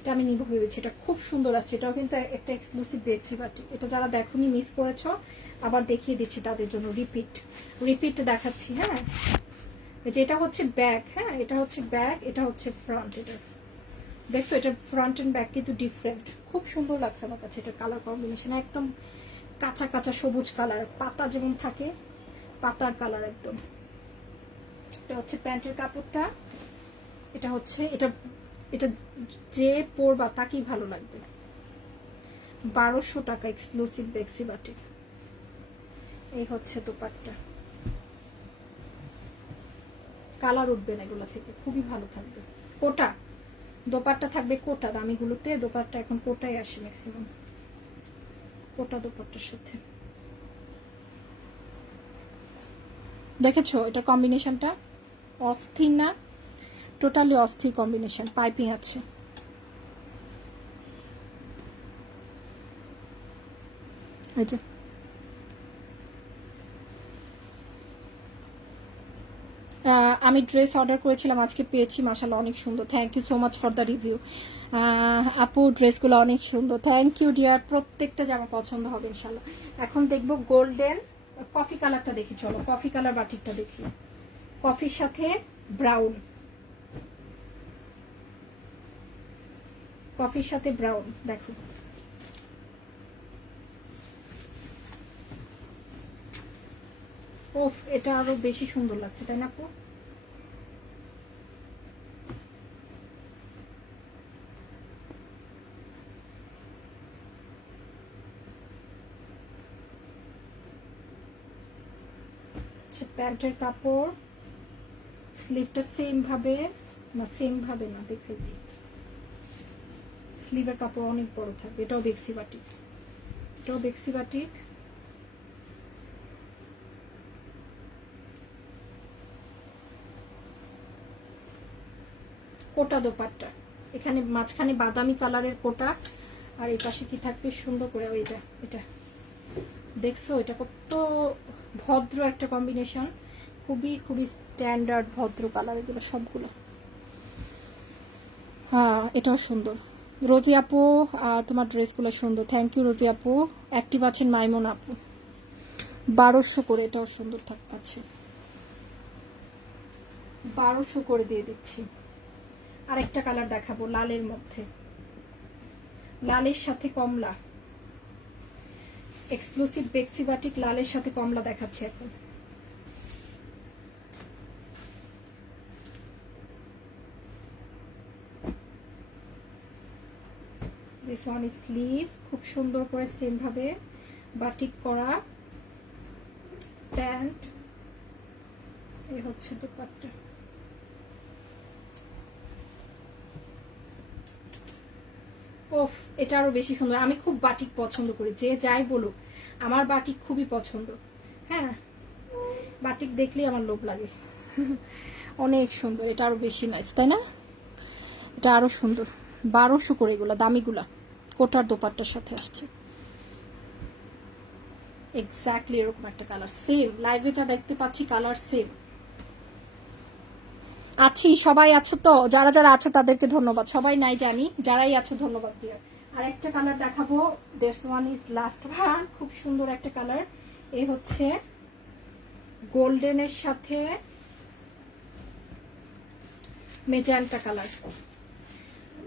এটা আমি নিব ভেবেছি, এটা খুব সুন্দর আছে। এটাও কিন্তু একটা এক্সক্লুসিভ বেক্সি বাটি, এটা যারা দেখোনি মিস করেছো, আবার দেখিয়ে দিচ্ছি তাদের জন্য, রিপিট দেখাচ্ছি। হ্যাঁ, এই যে এটা হচ্ছে ব্যাক, হ্যাঁ এটা হচ্ছে ব্যাক, এটা হচ্ছে ফ্রন্ট। এটা দেখছো, এটা ফ্রন্ট এন্ড ব্যাক কিন্তু ডিফারেন্ট, খুব সুন্দর লাগছে আমার কাছে। এটা কালার কম্বিনেশন একদম কাঁচা কাঁচা সবুজ কালার, পাতা যেমন থাকে পাতার কালার একদম। এটা হচ্ছে প্যান্টের কাপড়টা, এটা হচ্ছে এটা এটা যে পরবা তাকেই ভালো লাগবে। 1200 টাকা এক্সক্লুসিভ বেক্সি বাটিক। এই হচ্ছে দোপাট্টা, কালার উঠবে না এগুলা থেকে, খুবই ভালো থাকবে। কোটা দোপাট্টা থাকবে, কোটা দামিগুলোতে দোপাট্টা এখন কোটাই আসে ম্যাক্সিমাম, কোটা দোপাট্টার সাথে। দেখেছো এটা কম্বিনেশনটা অস্থির না? টোটালি অস্থির কম্বিনেশন, পাইপিং আছে। এই যে আমি ড্রেস অর্ডার করেছিলাম, আজকে পেয়েছি, মাশাআল্লাহ অনেক সুন্দর। Thank you so much for the review আপু, ড্রেসগুলো অনেক সুন্দর, থ্যাংক ইউ ডিয়ার। প্রত্যেকটা জামা পছন্দ হবে ইনশাল্লাহ। এখন দেখবো গোল্ডেন কফি কালারটা দেখি, চলো কফি কালার বাটিকটা দেখি, কফির সাথে ব্রাউন, কফির সাথে ব্রাউন, দেখো ওফ, এটা আরো বেশি সুন্দর লাগছে তাই না আপু? প্যান্টের কাপড়, স্লিভটা সেম ভাবে না, দেখাই দিই। স্লিভের কাপড় অনেক বড় থাকবে, এটাও বেক্সি বাটিক, এটাও বেক্সি বাটিক। কোটা দোপাট্টা, এখানে মাঝখানে বাদামি কালারের কোটা, আর এই পাশে কি থাকবে সুন্দর করে ওইটা, এটা দেখছো, এটা কত ভদ্র একটা কম্বিনেশন, খুবই খুবই স্ট্যান্ডার্ড ভদ্র কালার এগুলো সবগুলো। হ্যাঁ এটাও সুন্দর। রোজি আপু তোমার ড্রেসগুলো সুন্দর, থ্যাংক ইউ রোজি আপু। অ্যাক্টিভ আছেন মাইমন আপু, 1200 করে, এটাও সুন্দর আছে, 1200 করে দিয়ে দিচ্ছি। আরেকটা কালার দেখাবো লালের মধ্যে, লালের সাথে কমলা, এক্সক্লুসিভ বেক্সি বাটিক, লালের সাথে কমলা দেখাচ্ছে এখন। দিস ওয়ান ইজ স্লিভ, খুব সুন্দর করে সেম ভাবে বাটিক করা প্যান্ট। এই হচ্ছে দোপাট্টা। ওফ, এটা আরো বেশি সুন্দর। আমি খুব বাটিক পছন্দ করি, যে যাই বলুক আমার বাটিক খুবই পছন্দ। হ্যাঁ, বাটিক দেখলেই আমার লোভ লাগে। অনেক সুন্দর, এটা আরো বেশি নাইস, তাই না? এটা আরো সুন্দর। 1200 করে এগুলা, দামিগুলা কোটার দোপাট্টার সাথে আসছে। এক্স্যাক্টলি এরকম একটা কালার, সেম লাইভে যা দেখতে পাচ্ছি কালার সেম। আছি, সবাই আছো তো? যারা যারা আছো তাদেরকে ধন্যবাদ, সবাই নাই জানি, যারাই আছো ধন্যবাদ দিয়ে। আর একটা কালার দেখাবো, this one is last one. খুব সুন্দর একটা কালার, এই হচ্ছে গোল্ডেনের সাথে মেজেন্টা কালার,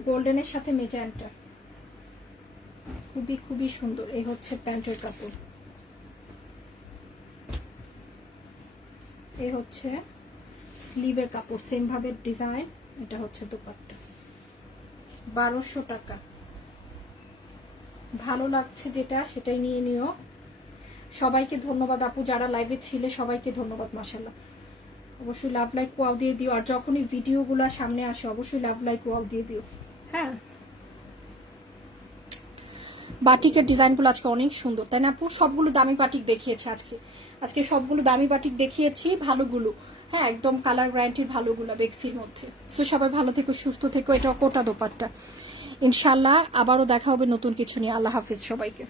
গোল্ডেনের সাথে মেজেন্টা, খুবই খুবই সুন্দর। এই হচ্ছে প্যান্টের কাপড়, এই হচ্ছে স্লিভের কাপড়, সেম ভাবে ডিজাইন। এটা হচ্ছে দোপাট্টা, 1200 টাকা। ভালো লাগছে যেটা সেটাই নিয়ে নিও। সবাইকে ধন্যবাদ আপু, যারা লাইভে ছিলে সবাইকে ধন্যবাদ। মাশাআল্লাহ, অবশ্যই লাভ লাইক ওয়াও দিয়ে দিও। আর যখনই ভিডিওগুলো সামনে আসে অবশ্যই লাভ লাইক ওয়াও দিয়ে দিও। হ্যাঁ, বাটিকের ডিজাইনগুলো আজকে অনেক সুন্দর, তাই না আপু? সবগুলো দামি বাটিক দেখিয়েছে আজকে, আজকে সবগুলো দামি বাটিক দেখিয়েছি, ভালোগুলো। হ্যাঁ, একদম কালার গ্যারান্টির ভালোগুলো বেক্সির মধ্যে। সো সবাই ভালো থেকো, সুস্থ থেকো। এটা কোটা দোপাট্টা। ইনশাল্লাহ আবারও দেখা হবে নতুন কিছু নিয়ে। আল্লাহ হাফিজ সবাইকে।